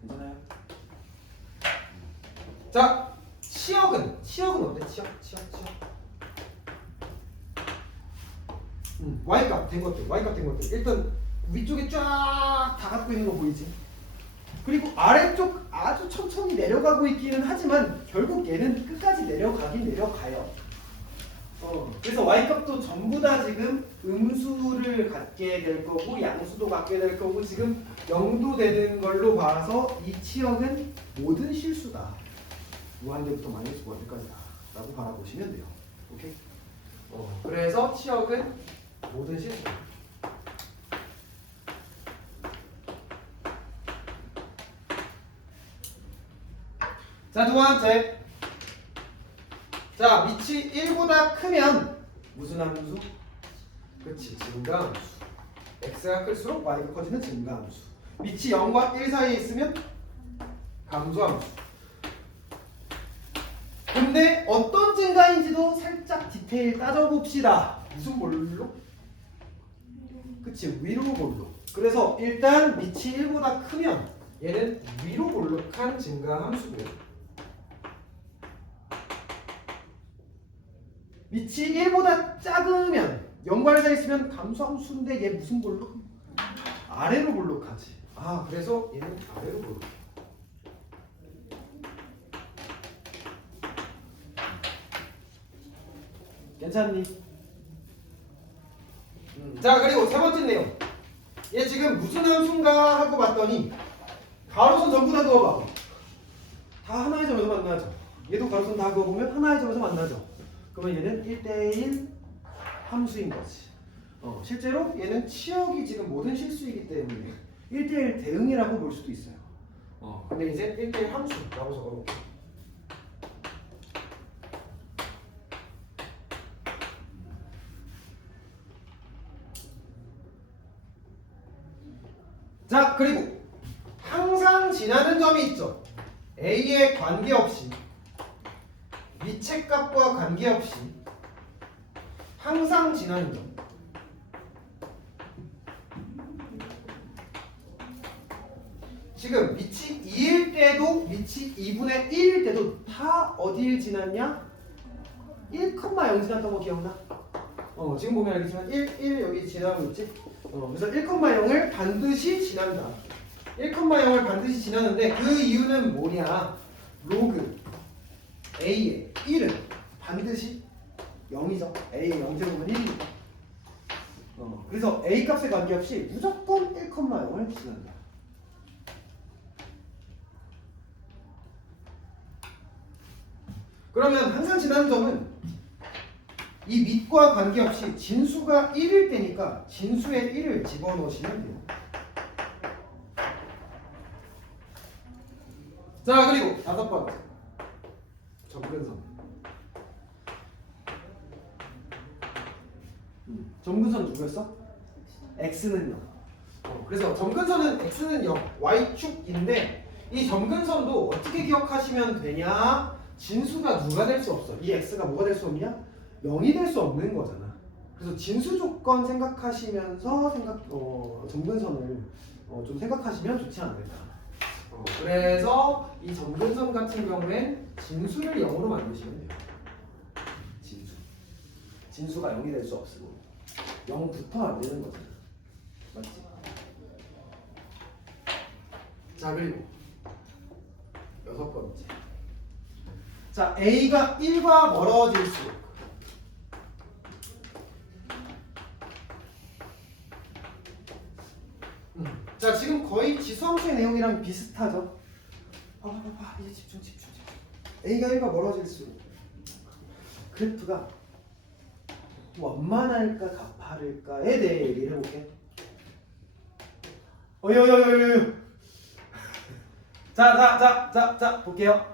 괜찮아요? 자, 치역은 어때? 치역. y값 된 것들. 일단 위쪽에 쫙 다 갖고 있는 거 보이지? 그리고 아래쪽 아주 천천히 내려가고 있기는 하지만 결국 얘는 끝까지 내려가요. 그래서 y값도 전부 다 지금 음수를 갖게 될 거고 양수도 갖게 될 거고 지금 0도 되는 걸로 봐서 이 치역은 모든 실수다. 무한대부터 마이너스 무한대까지다 라고 바라보시면 돼요. 오케이? 그래서 치역은 모든 실수다. 자, 두 번째. 자, 밑이 1보다 크면 무슨 함수? 그치, 증가함수. x가 클수록 y가 커지는 증가함수. 밑이 0과 1 사이에 있으면 감소함수. 근데 어떤 증가인지도 살짝 디테일 따져봅시다. 무슨 볼록? 그치, 위로 볼록. 그래서 일단 밑이 1보다 크면 얘는 위로 볼록한 증가함수고요. 밑이 1보다 작으면 0과 1 사이에 있으면 감소함수인데 얘 무슨 볼록? 아래로 볼록하지. 그래서 얘는 아래로 볼록. 괜찮니? 자, 그리고 세 번째 내용. 얘 지금 무슨 함수인가 하고 봤더니 가로선 전부 다 그어봐. 다 하나의 점에서 만나죠. 얘도 가로선 다 그어보면 하나의 점에서 만나죠. 그러면 얘는 1대1 함수인 거지. 실제로 얘는 치역이 지금 모든 실수이기 때문에 1대1 대응이라고 볼 수도 있어요. 근데 이제 1대1 함수라고 적어놓을게. 자, 그리고 항상 지나는 점이 있죠. A에 관계없이, 위치값과 관계없이 항상 지나는 점. 지금 위치 2일 때도 위치 2분의 1일 때도 다 어디를 지났냐? 1,0 지났던 거 기억나? 지금 보면 알겠지만 1 여기 지나고 있지? 그래서 1,0을 반드시 지난다. 1,0을 반드시 지나는데 그 이유는 뭐냐? 로그 A의 1은 반드시 0이죠. A의 0제곱은 1이니까. 그래서 A 값에 관계없이 무조건 1,0을 지난다. 그러면 항상 지나는 점은 이 밑과 관계없이 진수가 1일 때니까 진수의 1을 집어넣으시면 돼요. 자, 그리고 5번째 점근선. 점근선 누구였어? x는 0. 그래서 점근선은 x는 0, y축인데 이 점근선도 어떻게 기억하시면 되냐? 진수가 누가 될 수 없어. 이 x가 뭐가 될 수 없냐? 0이 될 수 없는 거잖아. 그래서 진수 조건 생각하시면서 점근선을 좀 생각하시면 좋지 않을까. 그래서 이 점근선 같은 경우엔 진수를 0으로 만드시면 돼요. 진수가 0이 될 수 없으고 0부터 안 되는 거잖아. 맞지? 자, 그리고 6번째. 자, A가 1과 멀어질수록 자, 지금 거의 지수함수의 내용이랑 비슷하죠? 이제 집중. A가 1과 멀어질수록 그래프가 원만할까 가파를까에 대해 얘기를 해볼게. 자, 볼게요.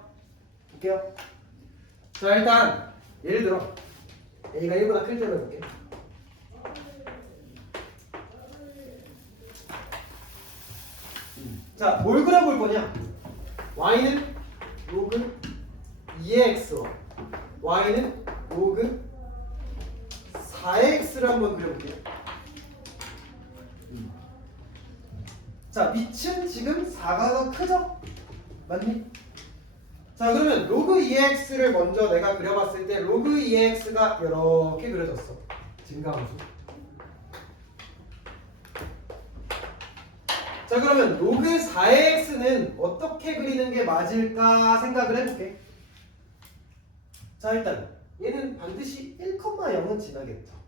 자, 일단 예를 들어 A가 1보다 클 때로 해볼게. 자, 뭘 그려볼 거냐? y는 로그 2x와 y는 로그 4x를 한번 그려볼게요. 자, 밑은 지금 4가 더 크죠? 맞니? 자, 그러면 로그 2x를 먼저 내가 그려봤을 때 로그 2x가 이렇게 그려졌어. 증가함수. 자, 그러면 로그 4x는 어떻게 그리는 게 맞을까 생각을 해볼게. 자, 일단 얘는 반드시 1,0은 지나겠죠.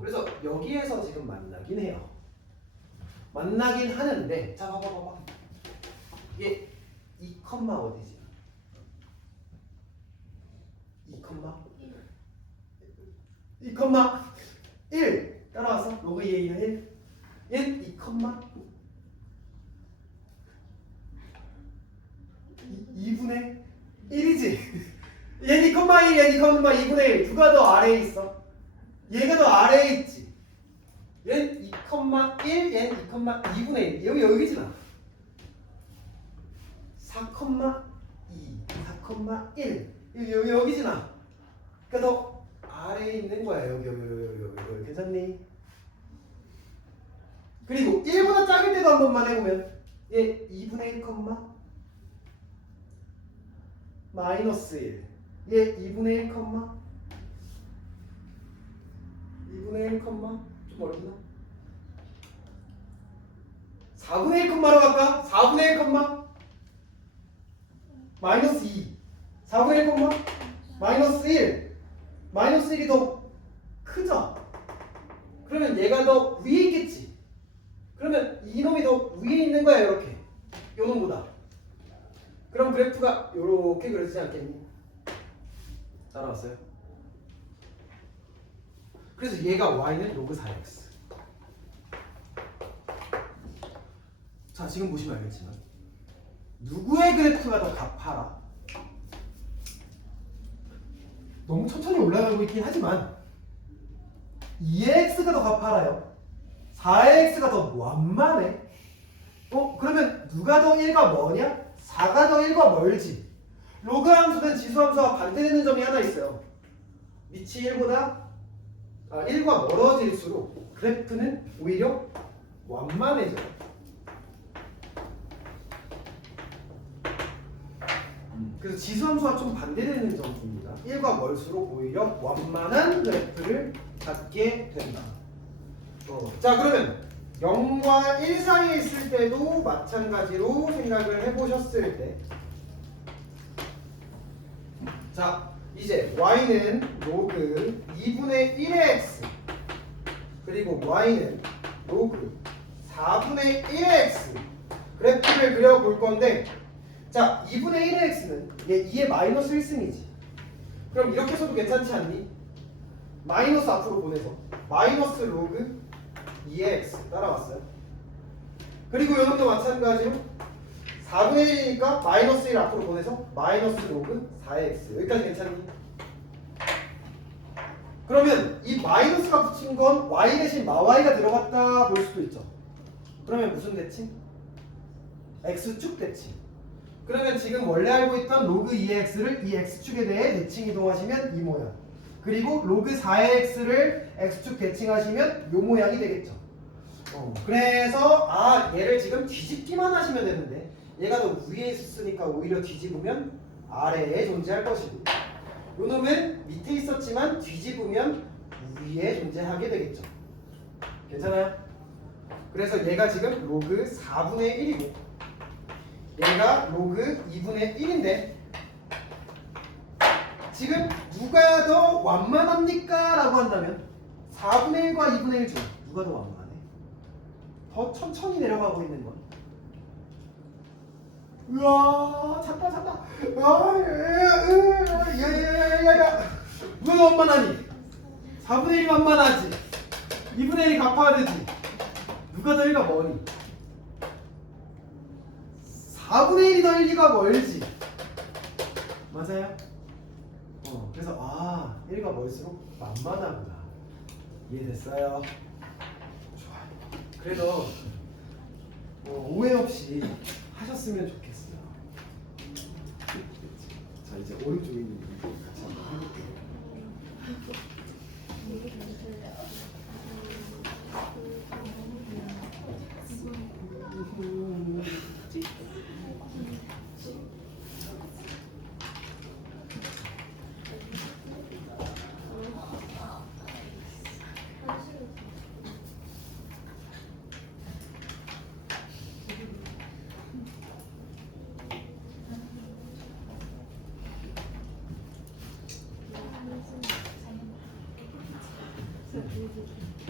그래서 여기에서 지금 만나긴 해요. 만나긴 하는데, 자, 봐봐. 얘 2, 어디지? 2,1 따라와서 로그 2a는 1. 얘는 2분의 1이지. 얘는 2,1, 얘는 2,2분의 1. 누가 더 아래에 있어? 얘가 더 아래에 있지. 얘는 2,1, 얘는 2,2분의 1. 여기잖아. 4,2, 4,1. 여기잖아. 그러니까 더 아래에 있는 거야. 여기. 괜찮니? 그리고 1보다 작을 때도 한 번만 해보면 얘 2분의 1, 마이너스 1. 얘 2분의 1, 2분의 1, 좀 멀리나? 4분의 1로 갈까? 4분의 1, 마이너스 2. 4분의 1, 마이너스 1. 마이너스 1이 더 크죠? 그러면 얘가 더 위에 있겠지? 그러면 이놈이 더 위에 있는 거야, 이렇게. 요놈보다. 그럼 그래프가 요렇게 그려지지 않겠니? 따라왔어요? 그래서 얘가 y는 로그 4x. 자, 지금 보시면 알겠지만 누구의 그래프가 더 가파라? 너무 천천히 올라가고 있긴 하지만 2x가 더 가파라요. 4x가 더 완만해. 그러면 누가 더 1과 뭐냐? 4가 더 1과 멀지. 로그 함수는 지수 함수와 반대되는 점이 하나 있어요. 밑이 1과 멀어질수록 그래프는 오히려 완만해져요. 그래서 지수 함수와 좀 반대되는 점입니다. 1과 멀수록 오히려 완만한 그래프를 갖게 된다. 자, 그러면 0과 1 사이에 있을 때도 마찬가지로 생각을 해보셨을 때, 자, 이제 y는 로그 2분의 1의 x, 그리고 y는 로그 4분의 1의 x 그래프를 그려볼 건데, 자, 2분의 1의 x는 이게 2의 마이너스 1승이지. 그럼 이렇게 써도 괜찮지 않니? 마이너스 앞으로 보내서 마이너스 로그 2의 x 따라왔어요. 그리고 요놈도 마찬가지로 4분의 1이니까 마이너스 1 앞으로 보내서 마이너스 로그 4의 x. 여기까지 괜찮니? 그러면 이 마이너스가 붙인 건 y 대신 마y가 들어갔다 볼 수도 있죠. 그러면 무슨 대칭? x축 대칭. 그러면 지금 원래 알고 있던 로그 2의 x를 이 x축에 대해 대칭 이동하시면 이 모양, 그리고 로그 4의 x를 x축 대칭하시면 이 모양이 되겠죠. 그래서 얘를 지금 뒤집기만 하시면 되는데 얘가 더 위에 있었으니까 오히려 뒤집으면 아래에 존재할 것이고, 요 놈은 밑에 있었지만 뒤집으면 위에 존재하게 되겠죠. 괜찮아요? 그래서 얘가 지금 로그 4분의 1이고 얘가 로그 2분의 1인데 지금 누가 더 완만합니까? 라고 한다면 4분의 1과 2분의 1 중 누가 더 완만해? 더 천천히 내려가고 있는 건? 우와, 찾다. 야야야야야. 누가 더 완만하니? 4분의 1이 완만하지. 2분의 1이 갚아야 되지. 누가 더 1과 머니? 4분의 1이 더 1과 멀지. 맞아요? 그래서 1과 멀수록 만만하구나. 이해됐어요? 좋아요. 그래도 오해 없이 하셨으면 좋겠어요. 자, 이제 오른쪽에 있는 분 같이 한번 해볼게요.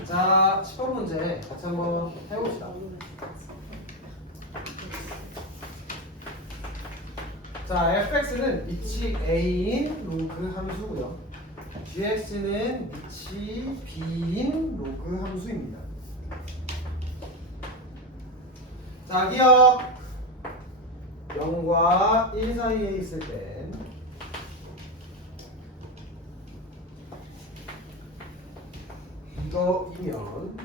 자, 10번 문제 같이 한번 해봅시다. 자, fx는 밑이 a인 로그 함수고요. gx는 밑이 b인 로그 함수입니다. 자, 기억 0과 1 사이에 있을 땐 이거이면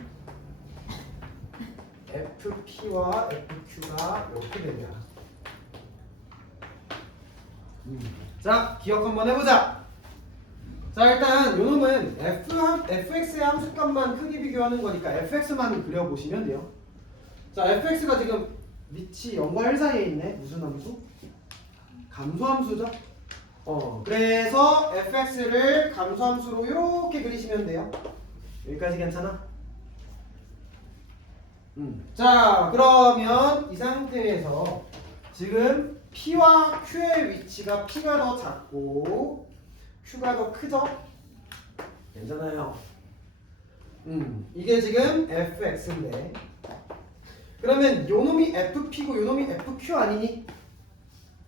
FP와 FQ가 이렇게 됩니다. 자, 기억 한번 해보자. 자, 일단 요놈은 fx의 함수값만 크기 비교하는 거니까 fx만 그려보시면 돼요. 자, fx가 지금 밑이 0과 1 사이에 있네. 무슨 함수? 감소함수죠. 그래서 fx를 감소함수로 이렇게 그리시면 돼요. 여기까지 괜찮아? 자, 그러면 이 상태에서 지금 P와 Q의 위치가 P가 더 작고 Q가 더 크죠? 괜찮아요. 이게 지금 fx인데, 그러면 요놈이 fp고 요놈이 fq 아니니?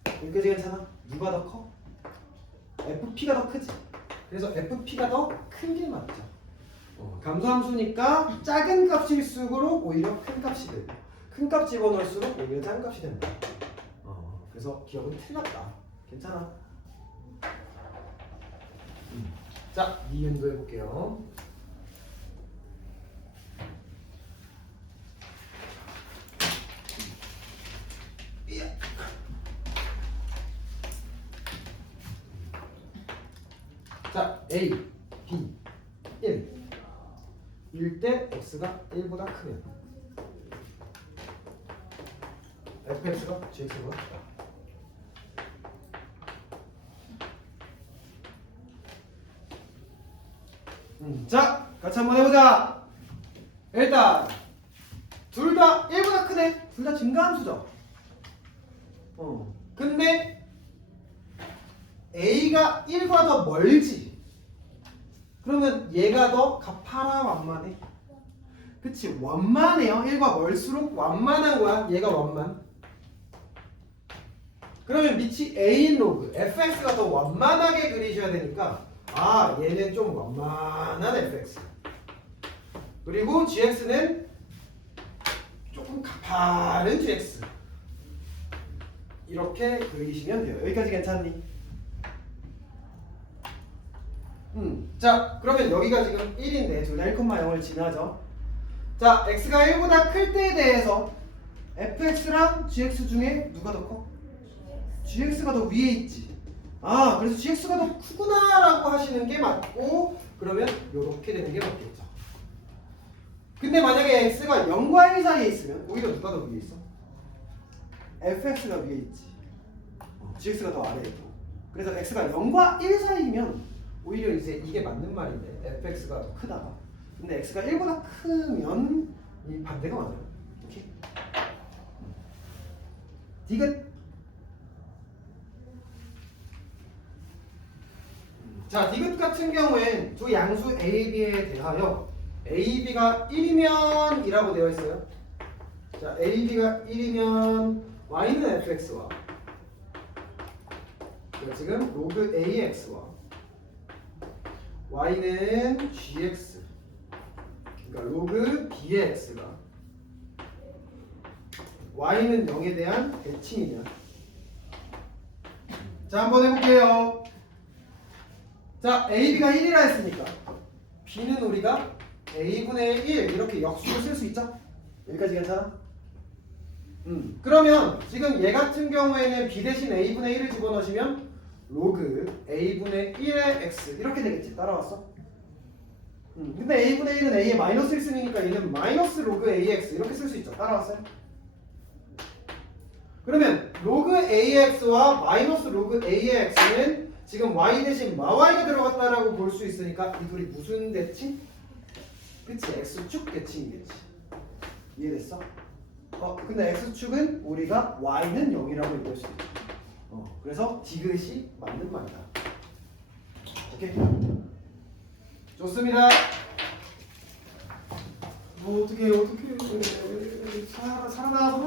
여기까지 괜찮아? 누가 더 커? fp가 더 크지. 그래서 fp가 더 큰 게 맞죠. 감소함수니까 작은 값일수록 오히려 큰 값이 되고, 큰 값 집어넣을수록 오히려 작은 값이 된다. 그래서 기억은 틀렸다. 괜찮아. 자, 니은도 해볼게요. 자, A, B, 1. 1때 x가 1보다 크면 fx가 gx보다 크다. 자, 같이 한번 해보자. 일단 둘 다 1보다 크네. 둘 다 증가함수죠. 근데 A가 1과 더 멀지. 그러면 얘가 더 가파라 완만해. 그치, 완만해요. 1과 멀수록 완만한 거야. 얘가 완만. 그러면 밑이 A인 로그 fx가 더 완만하게 그리셔야 되니까 아, 얘는 좀 완만한 fx. 그리고 gx는 조금 가파른 gx. 이렇게 그리시면 돼요. 여기까지 괜찮니? 자, 그러면 여기가 지금 1인데 둘 다 1,0을 지나죠. 자, x가 1보다 클 때에 대해서 fx랑 gx 중에 누가 더 커? gx가 더 위에 있지. 아, 그래서 gx가 더 크구나 라고 하시는 게 맞고, 그러면 이렇게 되는 게 맞겠죠. 근데 만약에 x가 0과 1 사이에 있으면 오히려 누가 더 위에 있어? fx가 위에 있지. gx가 더 아래에 있고. 그래서 x가 0과 1 사이면 오히려 이제 이게 맞는 말인데 fx가 더 크다. 근데 x가 1보다 크면 이 반대가 맞아요. 오케이? 디귿. 자, 디귿 같은 경우엔 두 양수 a, b에 대하여 a, b가 1이면 이라고 되어 있어요. 자, a, b가 1이면 y는 fx와 지금 로그 ax와 y는 gx, 그러니까 로그 b의 x가 y는 0에 대한 대칭이냐. 자, 한번 해볼게요. 자, ab가 1이라 했으니까 b는 우리가 a분의 1 이렇게 역수로 쓸 수 있죠? 여기까지 괜찮아? 그러면 지금 얘 같은 경우에는 b 대신 a분의 1을 집어넣으시면 로그 a분의 1의 x 이렇게 되겠지. 따라왔어? 근데 a분의 1은 a의 마이너스 1승이니까 얘는 마이너스 로그 ax 이렇게 쓸 수 있죠. 따라왔어요? 그러면 로그 ax와 마이너스 로그 ax는 지금 y 대신 마y가 들어갔다라고 볼 수 있으니까 이 둘이 무슨 대칭? 그치, x축 대칭이겠지. 이해됐어? 근데 x축은 우리가 y는 0이라고 얘기할 수 있죠. 그래서 디귿이 맞는 말이다. 오케이? 좋습니다. 뭐 어떻게 살아나.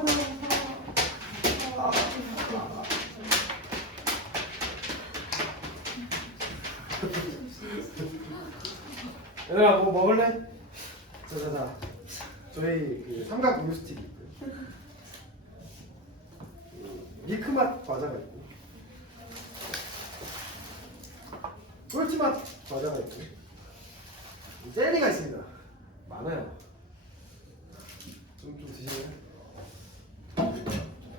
얘들아, 뭐 먹을래? 자, 저희 그 삼각 우유 스틱이 있고요. 밀크맛 과자가 있고, 꿀치맛 과자가 있고, 젤리가 있습니다. 많아요. 좀 드실래요? 좀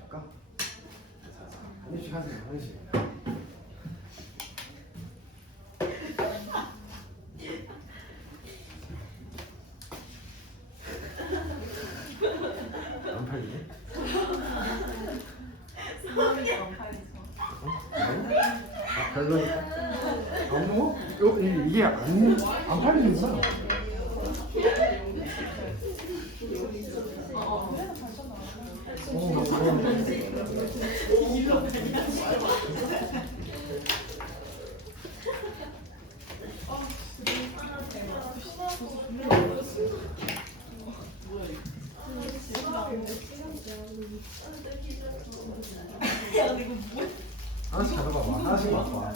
할까? 자, 한 입씩 하세요. 한 입씩. 안 팔리네? 별로니까? 안 먹어? 이게 안 팔리는구나. 하나씩 가져봐봐. 하나씩 맛봐.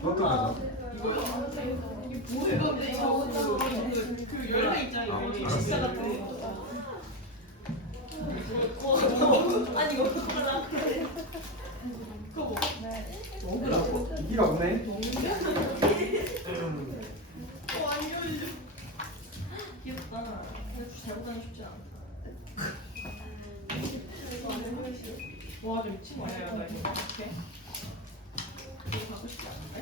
그것도 가져. 이게 뭐예요? 그 열매 있잖아요. 진짜 같은 거. 아니 이거 그거랑 네. 완전 귀엽다. 근데 잘못하면 쉽지 않다. 와, 저 미친 거 아니야? 나 이거 어떡해? 이거 갖고 싶지 않은데?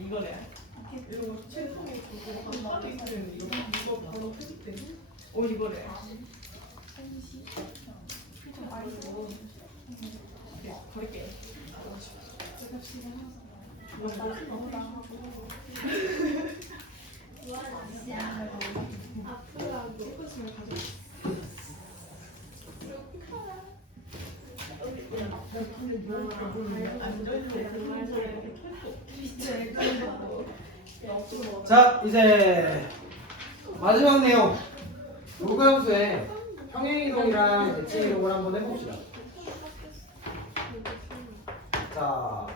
이거네. 이거 최소로 그거 한 있으면 이거 바로 편집돼. 이거래. 네, 버릴게. 자, 이제 마지막 내용. 요구함수의 평행이동이랑 대칭이동을 한번 해봅시다. 자,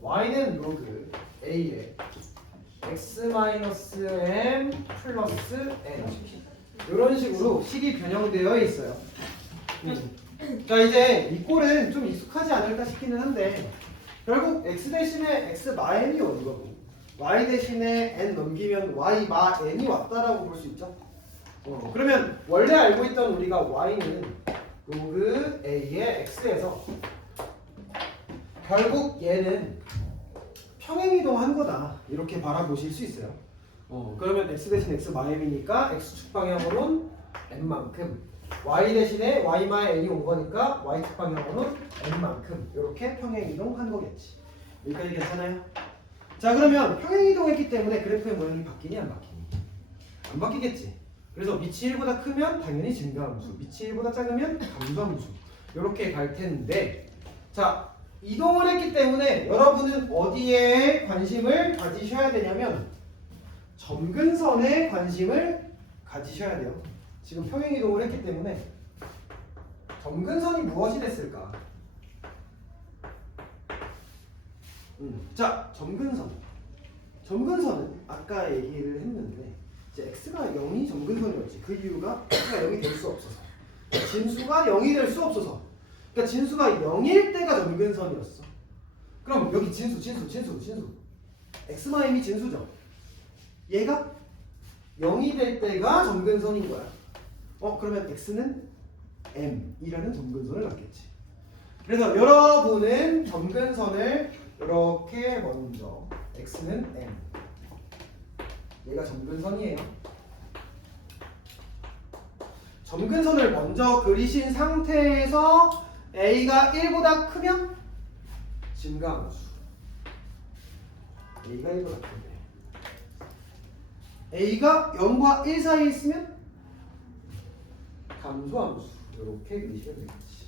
y는 로그 a에 x-m 플러스 n 이런 식으로 식이 변형되어 있어요. 자, 이제 이 꼴은 좀 익숙하지 않을까 싶기는 한데 결국 x 대신에 x-m이 오는 거고 y 대신에 n 넘기면 y-n이 왔다라고 볼 수 있죠. 그러면 원래 알고 있던 우리가 y는 로그 a의 x에서 결국 얘는 평행이동한 거다 이렇게 바라보실 수 있어요. 그러면 x 대신 x-m이니까 x축 방향으로는 n만큼 y 대신에 y-n이 온 거니까 y축 방향으로는 n만큼 이렇게 평행이동한 거겠지. 여기까지 괜찮아요? 자, 그러면 평행이동했기 때문에 그래프의 모양이 바뀌니 안 바뀌니? 안 바뀌겠지. 그래서 밑이 1보다 크면 당연히 증가함수, 밑이 1보다 작으면 감소함수 이렇게 갈 텐데, 자, 이동을 했기 때문에 여러분은 어디에 관심을 가지셔야 되냐면 점근선에 관심을 가지셔야 돼요. 지금 평행이동을 했기 때문에 점근선이 무엇이 됐을까? 자, 점근선. 점근선은 아까 얘기를 했는데 이제 x가 0이 점근선이었지. 그 이유가 x가 0이 될 수 없어서, 진수가 0이 될 수 없어서. 그러니까 진수가 0일 때가 점근선이었어. 그럼 여기 진수 x마임이 진수죠. 얘가 0이 될 때가 점근선인 거야. 그러면 x는 m이라는 점근선을 갖겠지. 그래서 여러분은 점근선을 이렇게 먼저 x는 m, 얘가 점근선이에요. 점근선을 먼저 그리신 상태에서 a가 1보다 크면 증가함수, a가 1보다 크면 a가 0과 1 사이에 있으면 감소함수 이렇게 그리시면 되겠지.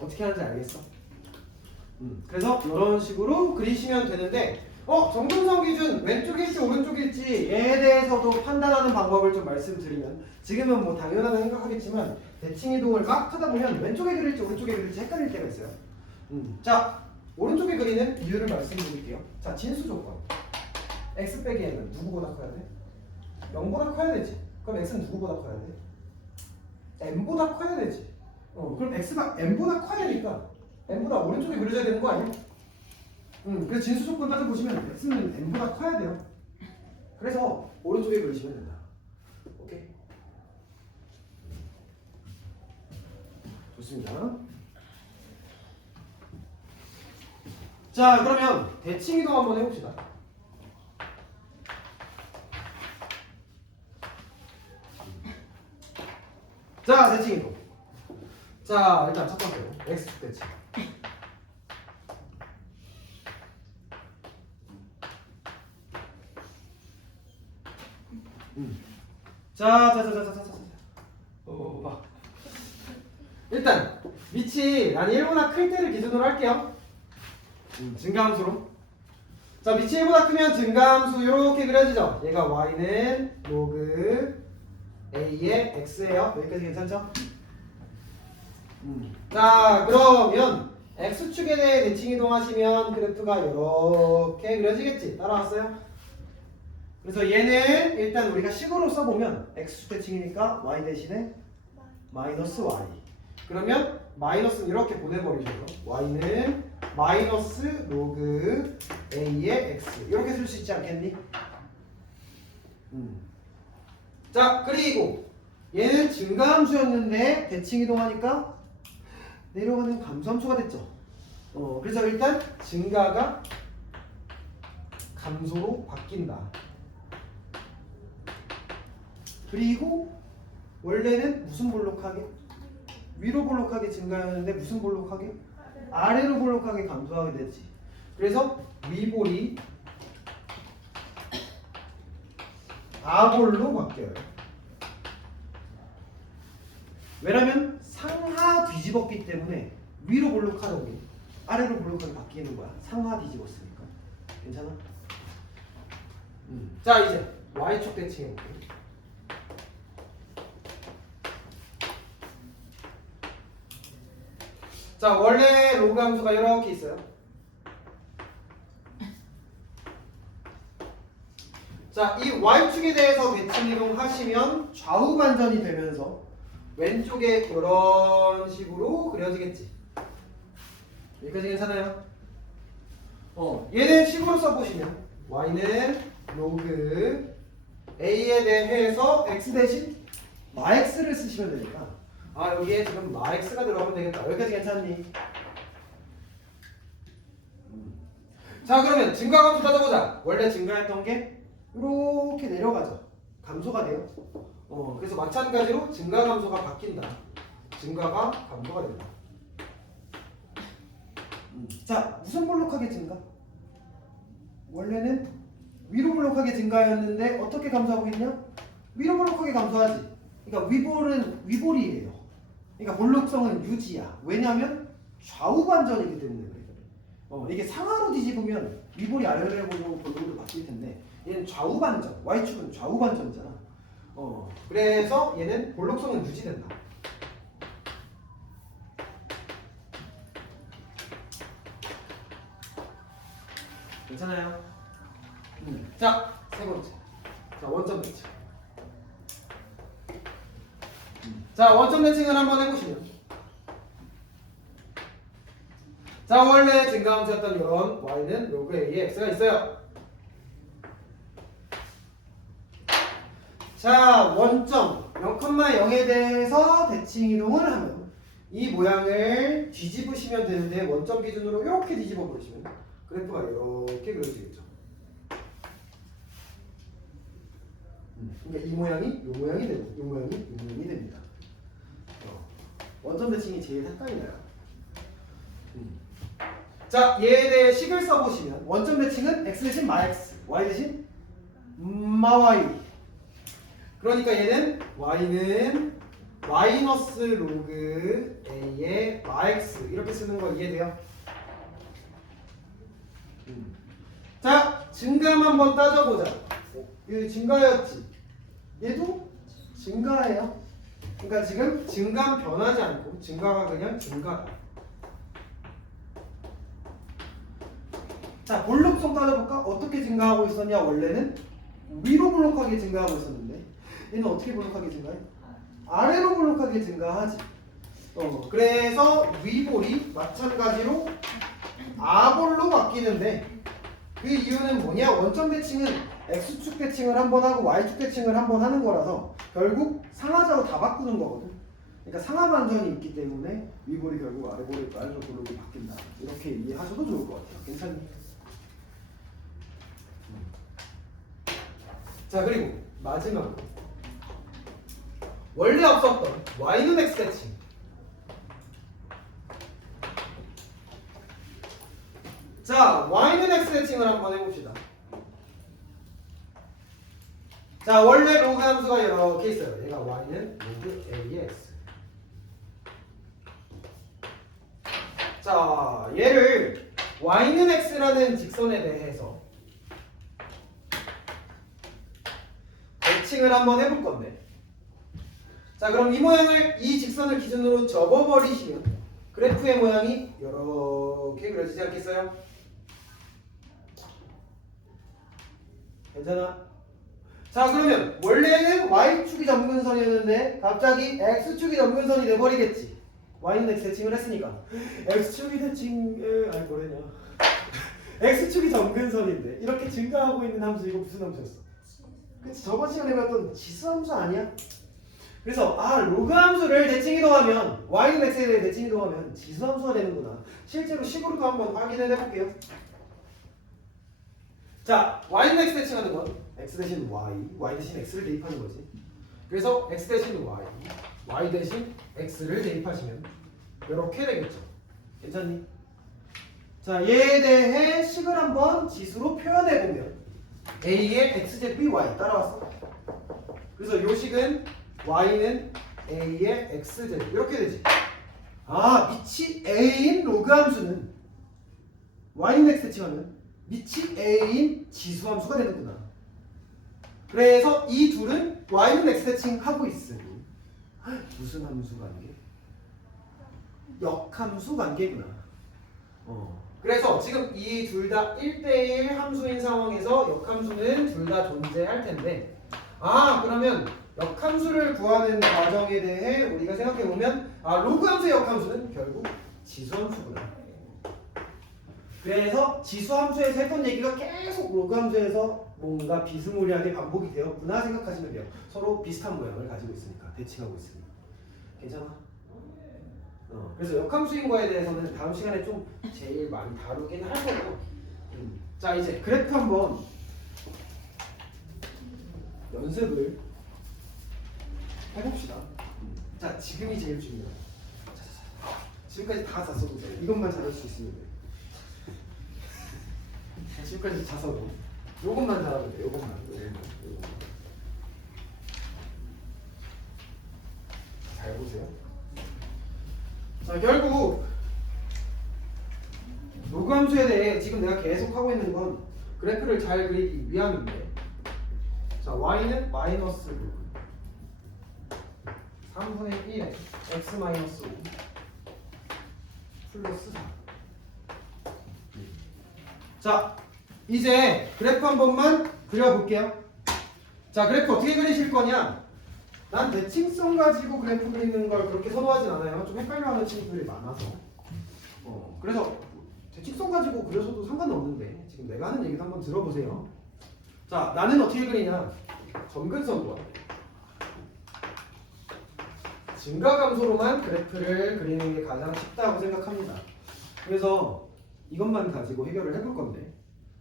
어떻게 하는지 알겠어? 그래서 이런 식으로 그리시면 되는데 점근선 기준 왼쪽일지 오른쪽일지에 대해서도 판단하는 방법을 좀 말씀드리면, 지금은 뭐 당연하다고 생각하겠지만 대칭이동을 막 하다 보면 왼쪽에 그릴지 오른쪽에 그릴지 헷갈릴 때가 있어요. 자, 오른쪽에 그리는 이유를 말씀드릴게요. 자, 진수 조건. x 빼기 n은 누구보다 커야 돼? 0보다 커야 되지. 그럼 x는 누구보다 커야 돼? m보다 커야 되지. 그럼 x가 m보다 커야 되니까 m보다 오른쪽에 그려져야 되는 거 아니야? 그래서 진수 조건 따져보시면 x는 m보다 커야 돼요. 그래서 오른쪽에 그리시면 된다. 오케이? 좋습니다. 자, 그러면 대칭이동 한번 해봅시다. 자, 대칭이동. 자, 일단 첫 번째로 x축 대칭. 자. 봐. 일단 밑이 난 1보다 클 때를 기준으로 할게요. 증가함수로. 자, 밑이 1보다 크면 증가함수 이렇게 그려지죠. 얘가 y는 로그 a의 x예요. 여기까지 괜찮죠? 자, 그러면 x축에 대해 대칭 이동하시면 그래프가 이렇게 그려지겠지. 따라왔어요? 그래서 얘는 일단 우리가 식으로 써보면 x축 대칭이니까 y 대신에 마이너스 y. 그러면 마이너스는 이렇게 보내버리죠. y는 마이너스 로그 a의 x 이렇게 쓸 수 있지 않겠니? 자 그리고 얘는 증가함수였는데 대칭 이동하니까 내려가는 감소함수가 됐죠. 그래서 일단 증가가 감소로 바뀐다. 그리고 원래는 무슨 볼록하게? 위로 볼록하게 증가했는데 무슨 볼록하게? 아래로 볼록하게 감소하게 되지. 그래서 위볼이 아볼로 바뀌어요. 왜냐면 상하 뒤집었기 때문에 위로 볼록하던 게 아래로 볼록하게 바뀌는 거야. 상하 뒤집었으니까. 괜찮아? 자 이제 y축 대칭 해볼게요. 자 원래 로그 함수가 이렇게 있어요. 자 이 y축에 대해서 대칭 이동하시면 좌우 반전이 되면서 왼쪽에 이런 식으로 그려지겠지. 여기까지 괜찮아요? 얘는 식으로 써보시면 y는 로그 a에 대해서 x 대신 마x를 쓰시면 되니까 여기에 지금 마x가 들어가면 되겠다. 여기까지 괜찮니? 자 그러면 증가감수 따져보자. 원래 증가했던 게 이렇게 내려가죠. 감소가 돼요. 그래서 마찬가지로 증가감소가 바뀐다. 증가가 감소가 된다. 자 무슨 볼록하게 증가? 원래는 위로 볼록하게 증가였는데 어떻게 감소하고 있냐? 위로 볼록하게 감소하지. 그러니까 위볼은 위볼이에요. 그러니까 볼록성은 유지야. 왜냐하면 좌우 반전이기 때문에 그래. 이게 상하로 뒤집으면 위볼이 아래로 보고 볼록으로 바뀔 텐데 얘는 좌우 반전. y축은 좌우 반전이잖아. 그래서 얘는 볼록성은 유지된다. 괜찮아요? 자, 세 번째. 자, 원점 대칭. 자, 원점 대칭을 한번 해보시면. 자, 원래 증가함수였던 이런 y는 로그 a의 x가 있어요. 자, 원점 0,0에 대해서 대칭 이동을 하면 이 모양을 뒤집으시면 되는데 원점 기준으로 이렇게 뒤집어 버리시면 그래프가 이렇게 그려지겠죠. 그러니까 이 모양이 이 모양이 되고 이 모양이 이 모양이 됩니다. 원점 대칭이 제일 헷갈려요. 자, 얘에 대해 식을 써보시면 원점 대칭은 x 대신 마x, y 대신 마y. 그러니까 얘는 y는 마이너스 로그 a의 max 이렇게 쓰는 거 이해돼요? 자, 증감 한번 따져보자. 이거 증가였지. 얘도 증가예요. 그러니까 지금 증감 변하지 않고 증가가 그냥 증가다. 자, 볼록성 따져볼까? 어떻게 증가하고 있었냐? 원래는 위로 볼록하게 증가하고 있었는데 얘는 어떻게 볼록하게 증가해? 아래로 볼록하게 증가하지. 그래서 위볼이 마찬가지로 아볼로 바뀌는데 그 이유는 뭐냐? 원점 대칭은 x축 대칭을 한번 하고 y축 대칭을 한번 하는 거라서 결국 상하좌우 다 바꾸는 거거든. 그러니까 상하 반전이 있기 때문에 위볼이 결국 아래볼이 아래로 볼록이 바뀐다. 이렇게 이해하셔도 좋을 것 같아요. 괜찮니? 자 그리고 마지막으로 원래 없었던 y는 x 대칭. 자 y는 x 대칭을 한번 해봅시다. 자 원래 로그 함수가 이렇게 있어요. 얘가 y는 로그 a의 x. 자 얘를 y는 x라는 직선에 대해서 대칭을 한번 해볼 건데, 자 그럼 이 모양을 이 직선을 기준으로 접어버리시면 그래프의 모양이 이렇게 그려지지 않겠어요? 괜찮아? 자 그러면 원래는 y축이 점근선이었는데 갑자기 x축이 점근선이 돼버리겠지. y는 x 대칭을 했으니까 x축이 대칭 아니 뭐래냐 x축이 점근선인데 이렇게 증가하고 있는 함수 이거 무슨 함수였어? 그치 저번 시간에 배웠던 지수함수 아니야? 그래서 로그 함수를 대칭 이동하면 y는 x에 대해 대칭 이동하면 지수함수가 되는구나. 실제로 식으로도 한번 확인을 해볼게요. 자 y는 x 대칭하는 건 x 대신 y 대신 x를 대입하는 거지. 그래서 x 대신 y 대신 x를 대입하시면 이렇게 되겠죠. 괜찮니? 자 얘에 대해 식을 한번 지수로 표현해보면 a의 x제곱이 y 따라왔어. 그래서 요 식은 y는 a의 x제곱 이렇게 되지. 밑이 a인 로그 함수는 y는 x 대칭하면 밑이 a인 지수 함수가 되는구나. 그래서 이 둘은 y는 x 대칭하고 있으니 무슨 함수 관계? 역함수 관계구나. 그래서 지금 이 둘 다 1대1 함수인 상황에서 역함수는 둘 다 존재할 텐데 그러면 역함수를 구하는 과정에 대해 우리가 생각해보면 로그 함수의 역함수는 결국 지수함수구나. 그래서 지수함수에서 했던 얘기가 계속 로그 함수에서 뭔가 비스무리하게 반복이 되었구나 생각하시면 돼요. 서로 비슷한 모양을 가지고 있으니까 대칭하고 있으니까. 괜찮아? 그래서 역함수인 거에 대해서는 다음 시간에 좀 제일 많이 다루긴 할 거고. 자 이제 그래프 한번 연습을 해봅시다. 자 지금이 제일 중요해요. 지금까지 다 잤어도 돼. 이것만 잘할 수 있으면 돼. 지금까지 잤어도 요것만 잘하면 돼. 요것만. 잘 보세요. 자 결국 로그 함수에 대해 지금 내가 계속 하고 있는 건 그래프를 잘 그리기 위함인데, 자 y는 마이너스 3분의 1에 x 마이너스 5 플러스 4. 자 이제 그래프 한 번만 그려볼게요. 자 그래프 어떻게 그리실 거냐? 난 대칭성 가지고 그래프 그리는 걸 그렇게 선호하진 않아요. 좀 헷갈려하는 친구들이 많아서. 그래서 대칭성 가지고 그려서도 상관은 없는데 지금 내가 하는 얘기도 한번 들어보세요. 자 나는 어떻게 그리냐? 점근선과 증가감소로만 그래프를 그리는 게 가장 쉽다고 생각합니다. 그래서 이것만 가지고 해결을 해볼 건데,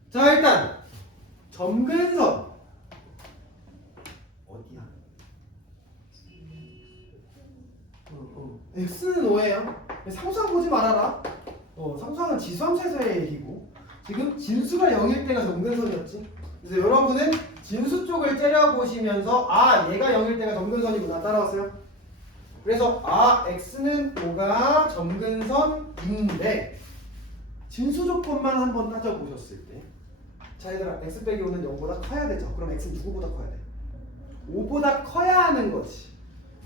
자 일단 점근선 어디야? x는 5예요. 상수항 보지 말아라. 상수항은 지수함수에서의 얘기고 지금 진수가 0일 때가 점근선이었지. 그래서 여러분은 진수 쪽을 째려보시면서 얘가 0일 때가 점근선이구나 따라왔어요. 그래서 x는 5가 점근선인데 진수 조건만 한번 따져보셨을 때, 자 얘들아 x 빼기 5는 0보다 커야 되죠. 그럼 x는 누구보다 커야 돼? 5보다 커야 하는 거지.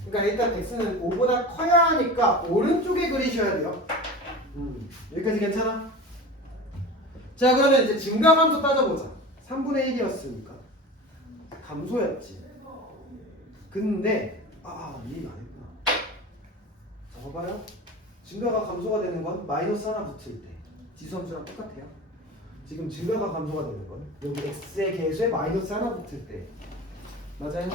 그러니까 일단 x는 5보다 커야 하니까 오른쪽에 그리셔야 돼요. 여기까지 괜찮아? 자 그러면 이제 증가감소 따져보자. 3분의 1이었으니까 감소였지. 근데 이해 안 했구나. 자 봐봐요. 증가가 감소가 되는 건 마이너스 하나 붙을 때 지수함수랑 똑같아요. 지금 증가가 감소가 되는 건 여기 x의 개수에 마이너스 하나 붙을 때 맞아요?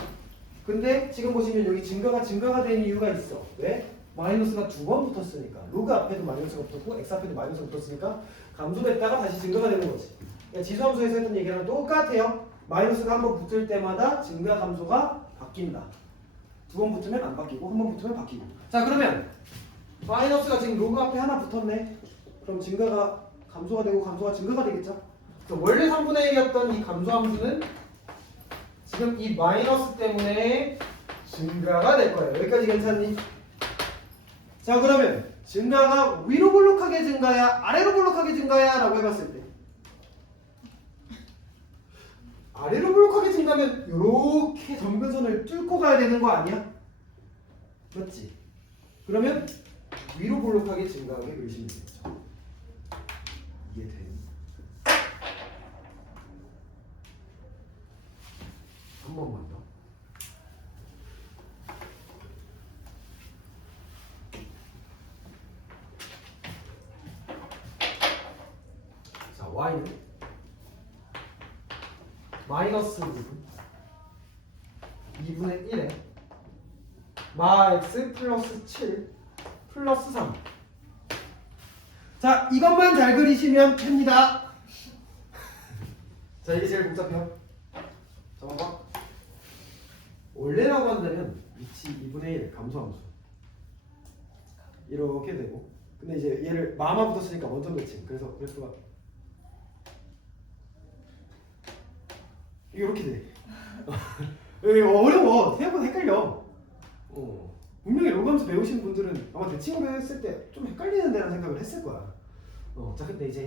근데 지금 보시면 여기 증가가 된 이유가 있어. 왜? 마이너스가 두 번 붙었으니까. 로그 앞에도 마이너스가 붙었고 x 앞에도 마이너스가 붙었으니까 감소됐다가 다시 증가가 되는 거지. 그러니까 지수함수에서 했던 얘기랑 똑같아요. 마이너스가 한 번 붙을 때마다 증가 감소가 바뀐다. 두 번 붙으면 안 바뀌고 한 번 붙으면 바뀌고. 자 그러면 마이너스가 지금 로그 앞에 하나 붙었네. 그럼 증가가 감소가 되고 감소가 증가가 되겠죠. 그래서 원래 3분의 1이었던 이 감소함수는 지금 이 마이너스 때문에 증가가 될 거예요. 여기까지 괜찮니? 자 그러면 증가가 위로 볼록하게 증가야 아래로 볼록하게 증가야 라고 해봤을 때, 아래로 볼록하게 증가하면 이렇게 점근선을 뚫고 가야 되는 거 아니야? 맞지? 그러면 위로 볼록하게 증가하게 그리시면 되겠죠. 이해돼? 번만 더. 자, y는 마이너스 2분의 1에 마 x 플러스 7 플러스 3. 자, 이것만 잘 그리시면 됩니다. 자, 이게 제일 복잡해요. 자, 봐봐. 원래라고 한다면 위치 2분의 1 감소함수 이렇게 되고, 근데 이제 얘를 마마 붙었으니까 원점 대칭. 그래서 그래프가 이렇게 돼. 어려워. 생각보다 헷갈려. 분명히 로그함수 배우신 분들은 아마 대칭으로 했을 때 좀 헷갈리는 데라는 생각을 했을 거야. 자, 근데 이제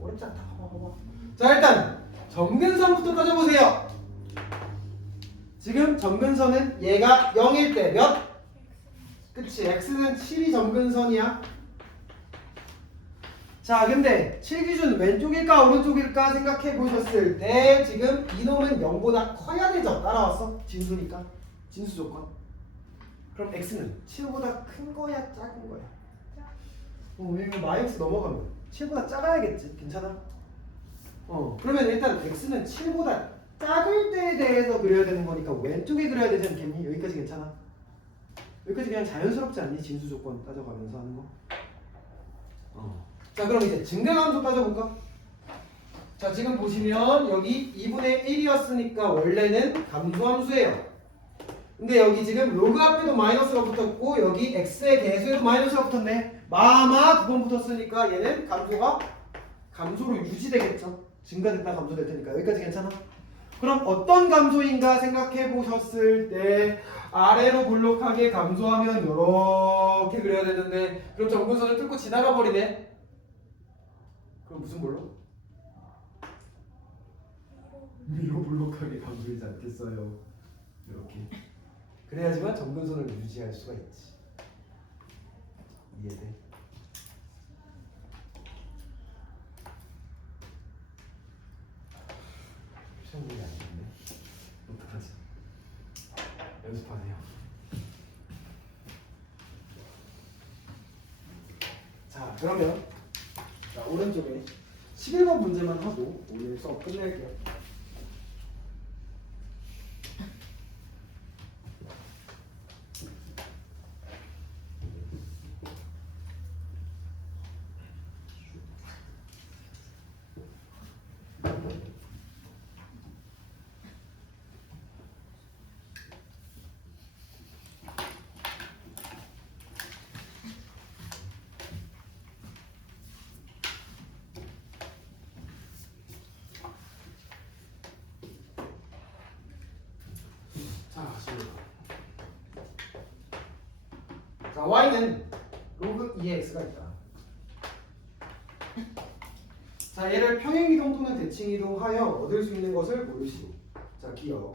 어렵지 않다. 봐봐. 자, 일단 점근선부터 따져보세요. 지금 점근선은 얘가 0일 때 몇? 그치, x는 7이 점근선이야. 자, 근데 7 기준 왼쪽일까 오른쪽일까 생각해 보셨을 때 지금 이놈은 0보다 커야 되죠. 따라왔어? 진수니까. 진수 조건. 그럼 x는 7보다 큰 거야 작은 거야? 이거 마이너스 넘어가면 7보다 작아야겠지. 괜찮아? 그러면 일단 x는 7보다 작을 때에 대해서 그려야 되는 거니까 왼쪽에 그려야 되지 않겠니? 여기까지 괜찮아? 여기까지 그냥 자연스럽지 않니? 진수 조건 따져가면서 하는 거. 자, 그럼 이제 증가함수 따져볼까? 자, 지금 보시면 여기 2분의 1이었으니까 원래는 감소함수예요. 근데 여기 지금 로그 앞에도 마이너스가 붙었고 여기 x의 개수에도 마이너스가 붙었네. 마마 2번 붙었으니까 얘는 감소로 유지되겠죠. 증가됐다 감소될 테니까. 여기까지 괜찮아? 그럼 어떤 감소인가 생각해 보셨을 때 아래로 볼록하게 감소하면 이렇게 그려야 되는데, 그럼 점근선을 뚫고 지나가 버리네. 그럼 무슨 볼록? 위로 볼록하게 감소하지 않겠어요. 이렇게. 그래야지만 점근선을 유지할 수가 있지. 이해돼? 시험이 안 됐네. 어떡하지? 연습하세요. 자, 그러면 자, 오른쪽에 11번 문제만 하고 오늘 수업 끝낼게요. 자, y는 로그 2x가 있다. 자, 얘를 평행이동 또는 대칭이동하여 얻을 수 있는 것을 모르시고. 자, 기억.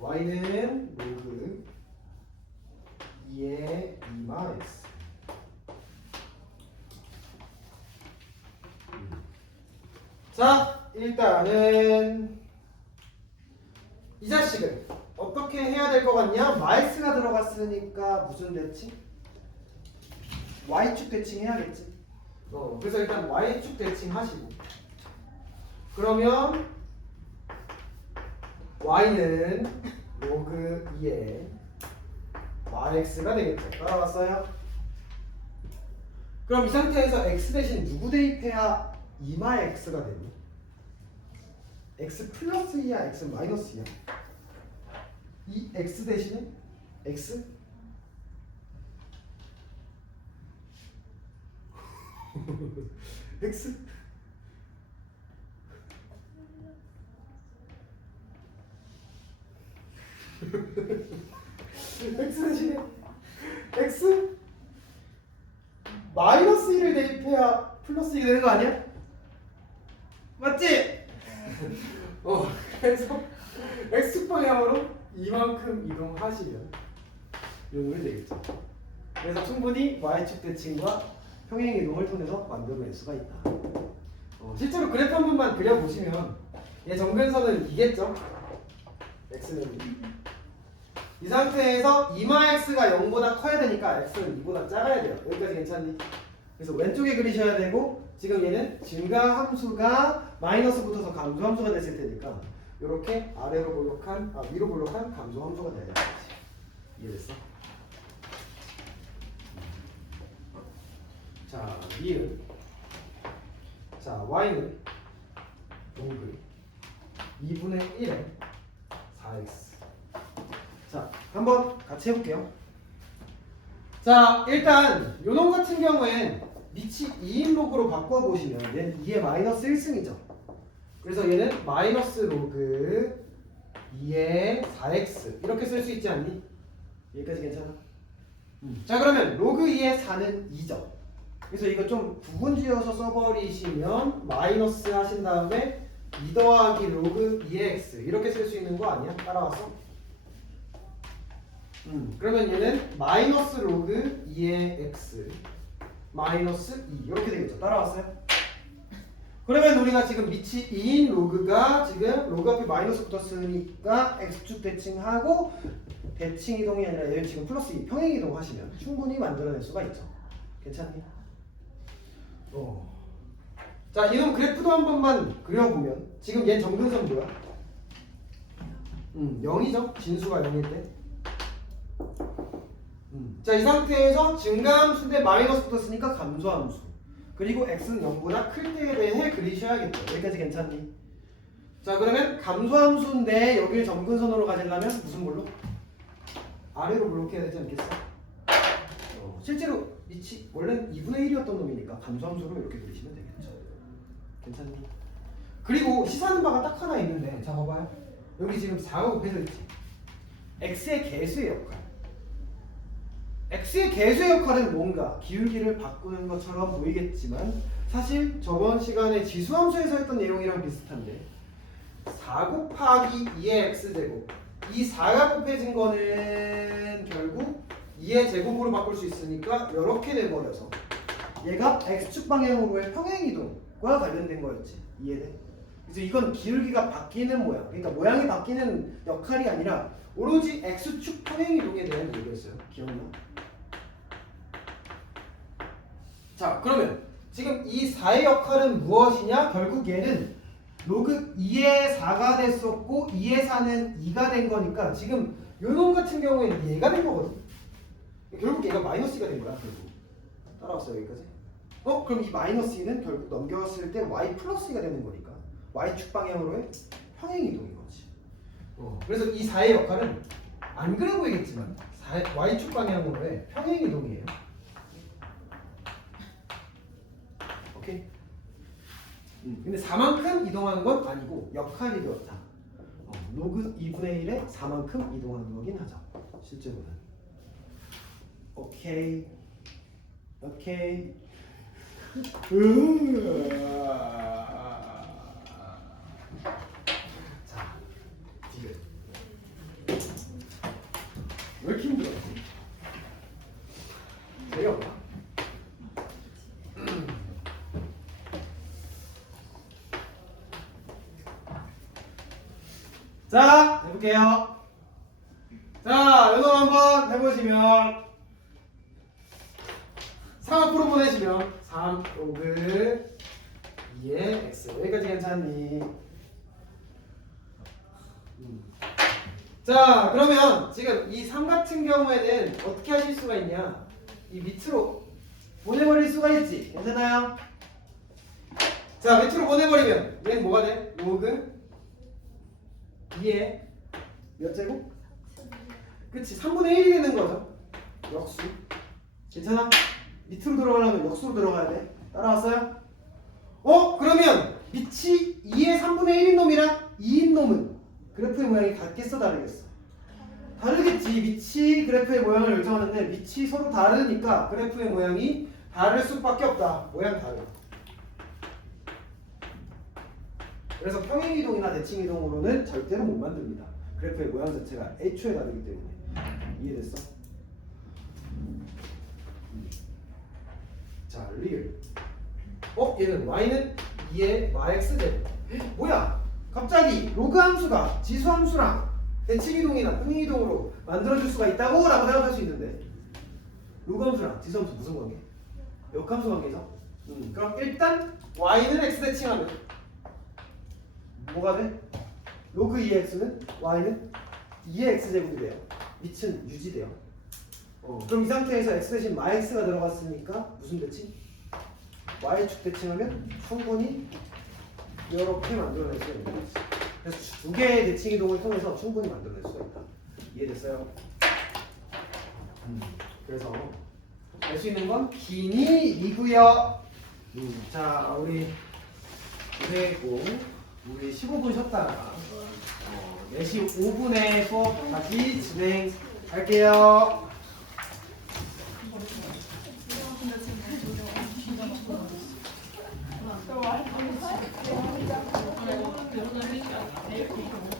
y는 로그 2의 2마 x. 자, 일단은 이 자식을 어떻게 해야 될 것 같냐? 마이스가 들어갔으니까 무슨 대칭? y축 대칭 해야겠지. 그래서 일단 y축 대칭 하시고, 그러면 y는 로그 2의 마x가 되겠죠. 따라왔어요? 그럼 이 상태에서 x 대신 누구 대입해야 2마 x가 되니? x 플러스 2야 x 마이너스 2야? 이 x 대신에 x? x? x 대신에 x? 마이너스 1을 대입해야 플러스 1이 되는 거 아니야? 맞지? 그래서 x방향으로 이만큼 이동하시면 이 놈이 되겠죠. 그래서 충분히 y축 대칭과 평행 이동을 통해서 만들어낼 수가 있다. 실제로 그래프 한 번만 그려보시면 얘 점근선은 이겠죠? x는 이 상태에서 이마 x가 0보다 커야 되니까 x는 2보다 작아야 돼요. 여기까지 괜찮니? 그래서 왼쪽에 그리셔야 되고 지금 얘는 증가 함수가 마이너스 붙어서 감소 함수가 됐을 테니까 이렇게 아래로 볼록한 위로 볼록한 감소 함수가 돼야 되겠지. 이해됐어? 자, 미은 자, y는 동글 2분의 1에 4x. 자, 한번 같이 해볼게요. 자, 일단 요놈 같은 경우엔 밑이 2인 로그로 바꿔보시면 얘는 2의 마이너스 1승이죠. 그래서 얘는 마이너스 로그 2의 4x 이렇게 쓸 수 있지 않니? 여기까지 괜찮아? 자, 그러면 로그 2의 4는 2죠. 그래서 이거 좀 구분지어서 써버리시면 마이너스 하신 다음에 2 더하기 로그 2의 x 이렇게 쓸 수 있는 거 아니야? 따라왔어? 그러면 얘는 마이너스 로그 2의 x 마이너스 2 이렇게 되겠죠. 따라왔어요? 그러면 우리가 지금 밑이 2인 로그가 지금 로그 앞에 마이너스 붙었으니까 x축 대칭하고 대칭 이동이 아니라 얘는 지금 플러스 2 평행 이동하시면 충분히 만들어낼 수가 있죠. 괜찮니? 자, 이놈 그래프도 한 번만 그려보면 지금 얘 정근선 뭐야? 0이죠? 진수가 0일 때. 자, 이 상태에서 증가함수 대 마이너스 붙었으니까 감소함수. 그리고 x는 0보다 클 때에 대해 그리셔야겠죠. 여기까지 괜찮니? 자, 그러면 감소함수인데 여기를 점근선으로 가지려면 무슨 볼로? 아래로 볼록해야 되지 않겠어? 실제로 밑이 원래는 2분의 1이었던 놈이니까 감소함수로 이렇게 그리시면 되겠죠. 괜찮니? 그리고 시사하는 바가 딱 하나 있는데 자, 봐봐요. 여기 지금 4가 곱해져 있지. x의 개수의 역할. x의 개수의 역할은 뭔가 기울기를 바꾸는 것처럼 보이겠지만 사실 저번 시간에 지수함수에서 했던 내용이랑 비슷한데 4 곱하기 2의 x제곱 이 4가 곱해진 거는 결국 2의 제곱으로 바꿀 수 있으니까 이렇게 돼버려서 얘가 x축 방향으로의 평행이동과 관련된 거였지. 이해돼? 그래서 이건 기울기가 바뀌는 모양, 그러니까 모양이 바뀌는 역할이 아니라 오로지 x축 평행이동에 대한 얘기였어요. 기억나? 자, 그러면 지금 이 4의 역할은 무엇이냐? 결국 얘는 로그 2의 4가 됐었고 2의 4는 2가 된 거니까 지금 요놈 같은 경우에는 얘가 된 거거든. 결국 얘가 마이너스 2가 된 거야. 결국 따라왔어요 여기까지? 그럼 이 마이너스 2는 결국 넘겼을 때 y 플러스 2가 되는 거니까 y축 방향으로의 평행이동인 거지. 그래서 이 4의 역할은 안 그래 보이겠지만 y축 방향으로의 평행이동이에요. 오케이? 근데 4만큼 이동하는 건 아니고 역할이 그렇다. 로그 2분의 1에 4만큼 이동하는 거긴 하죠. 실제로는. 오케이. 오케이. 자, 지금 왜 이렇게 힘들었지? 재미없나? 자, 해볼게요. 자, 요거 한번 해보시면 3 앞으로 보내시면 3 로그 2의 x 여기까지 괜찮니? 자, 그러면 지금 이 3 같은 경우에는 어떻게 하실 수가 있냐? 이 밑으로 보내버릴 수가 있지. 괜찮아요? 자, 밑으로 보내버리면 얘는 뭐가 돼? 로그 2의 몇 제곱? 그치, 3분의 1이 되는 거죠. 역수. 괜찮아? 밑으로 들어가려면 역수로 들어가야 돼. 따라왔어요? 그러면 밑이 2의 3분의 1인 놈이랑 2인 놈은 그래프의 모양이 같겠어, 다르겠어? 다르겠지. 밑이 그래프의 모양을 결정하는데 밑이 서로 다르니까 그래프의 모양이 다를 수밖에 없다. 모양 다르. 그래서 평행이동이나 대칭이동으로는 절대로 못 만듭니다. 그래프의 모양 자체가 애초에 다르기 때문에. 이해됐어? 자, 리을. 얘는 y는 2의 마x 제곱. 뭐야? 갑자기 로그 함수가 지수 함수랑 대칭이동이나 평행이동으로 만들어줄 수가 있다고 라고 생각할 수 있는데 요감수랑 지수함수 무슨 관계? 역함수 관계죠. 그럼 일단 y는 x 대칭하면 뭐가 돼? 로그 2x는 y는 2의 x제곱이 돼요. 밑은 유지돼요. 그럼 이 상태에서 x 대신 마이x가 들어갔으니까 무슨 대칭? y축 대칭하면 충분히 이렇게 만들어낼 수가 있는 거지. 그래서 두 개의 대칭 이동을 통해서 충분히 만들어낼 수가 있다. 이해됐어요? 그래서 알 수 있는 건 기니이고요. 자, 우리 고생했고 우리 15분 쉬었다가 4시 5분에 수업 다시 진행할게요.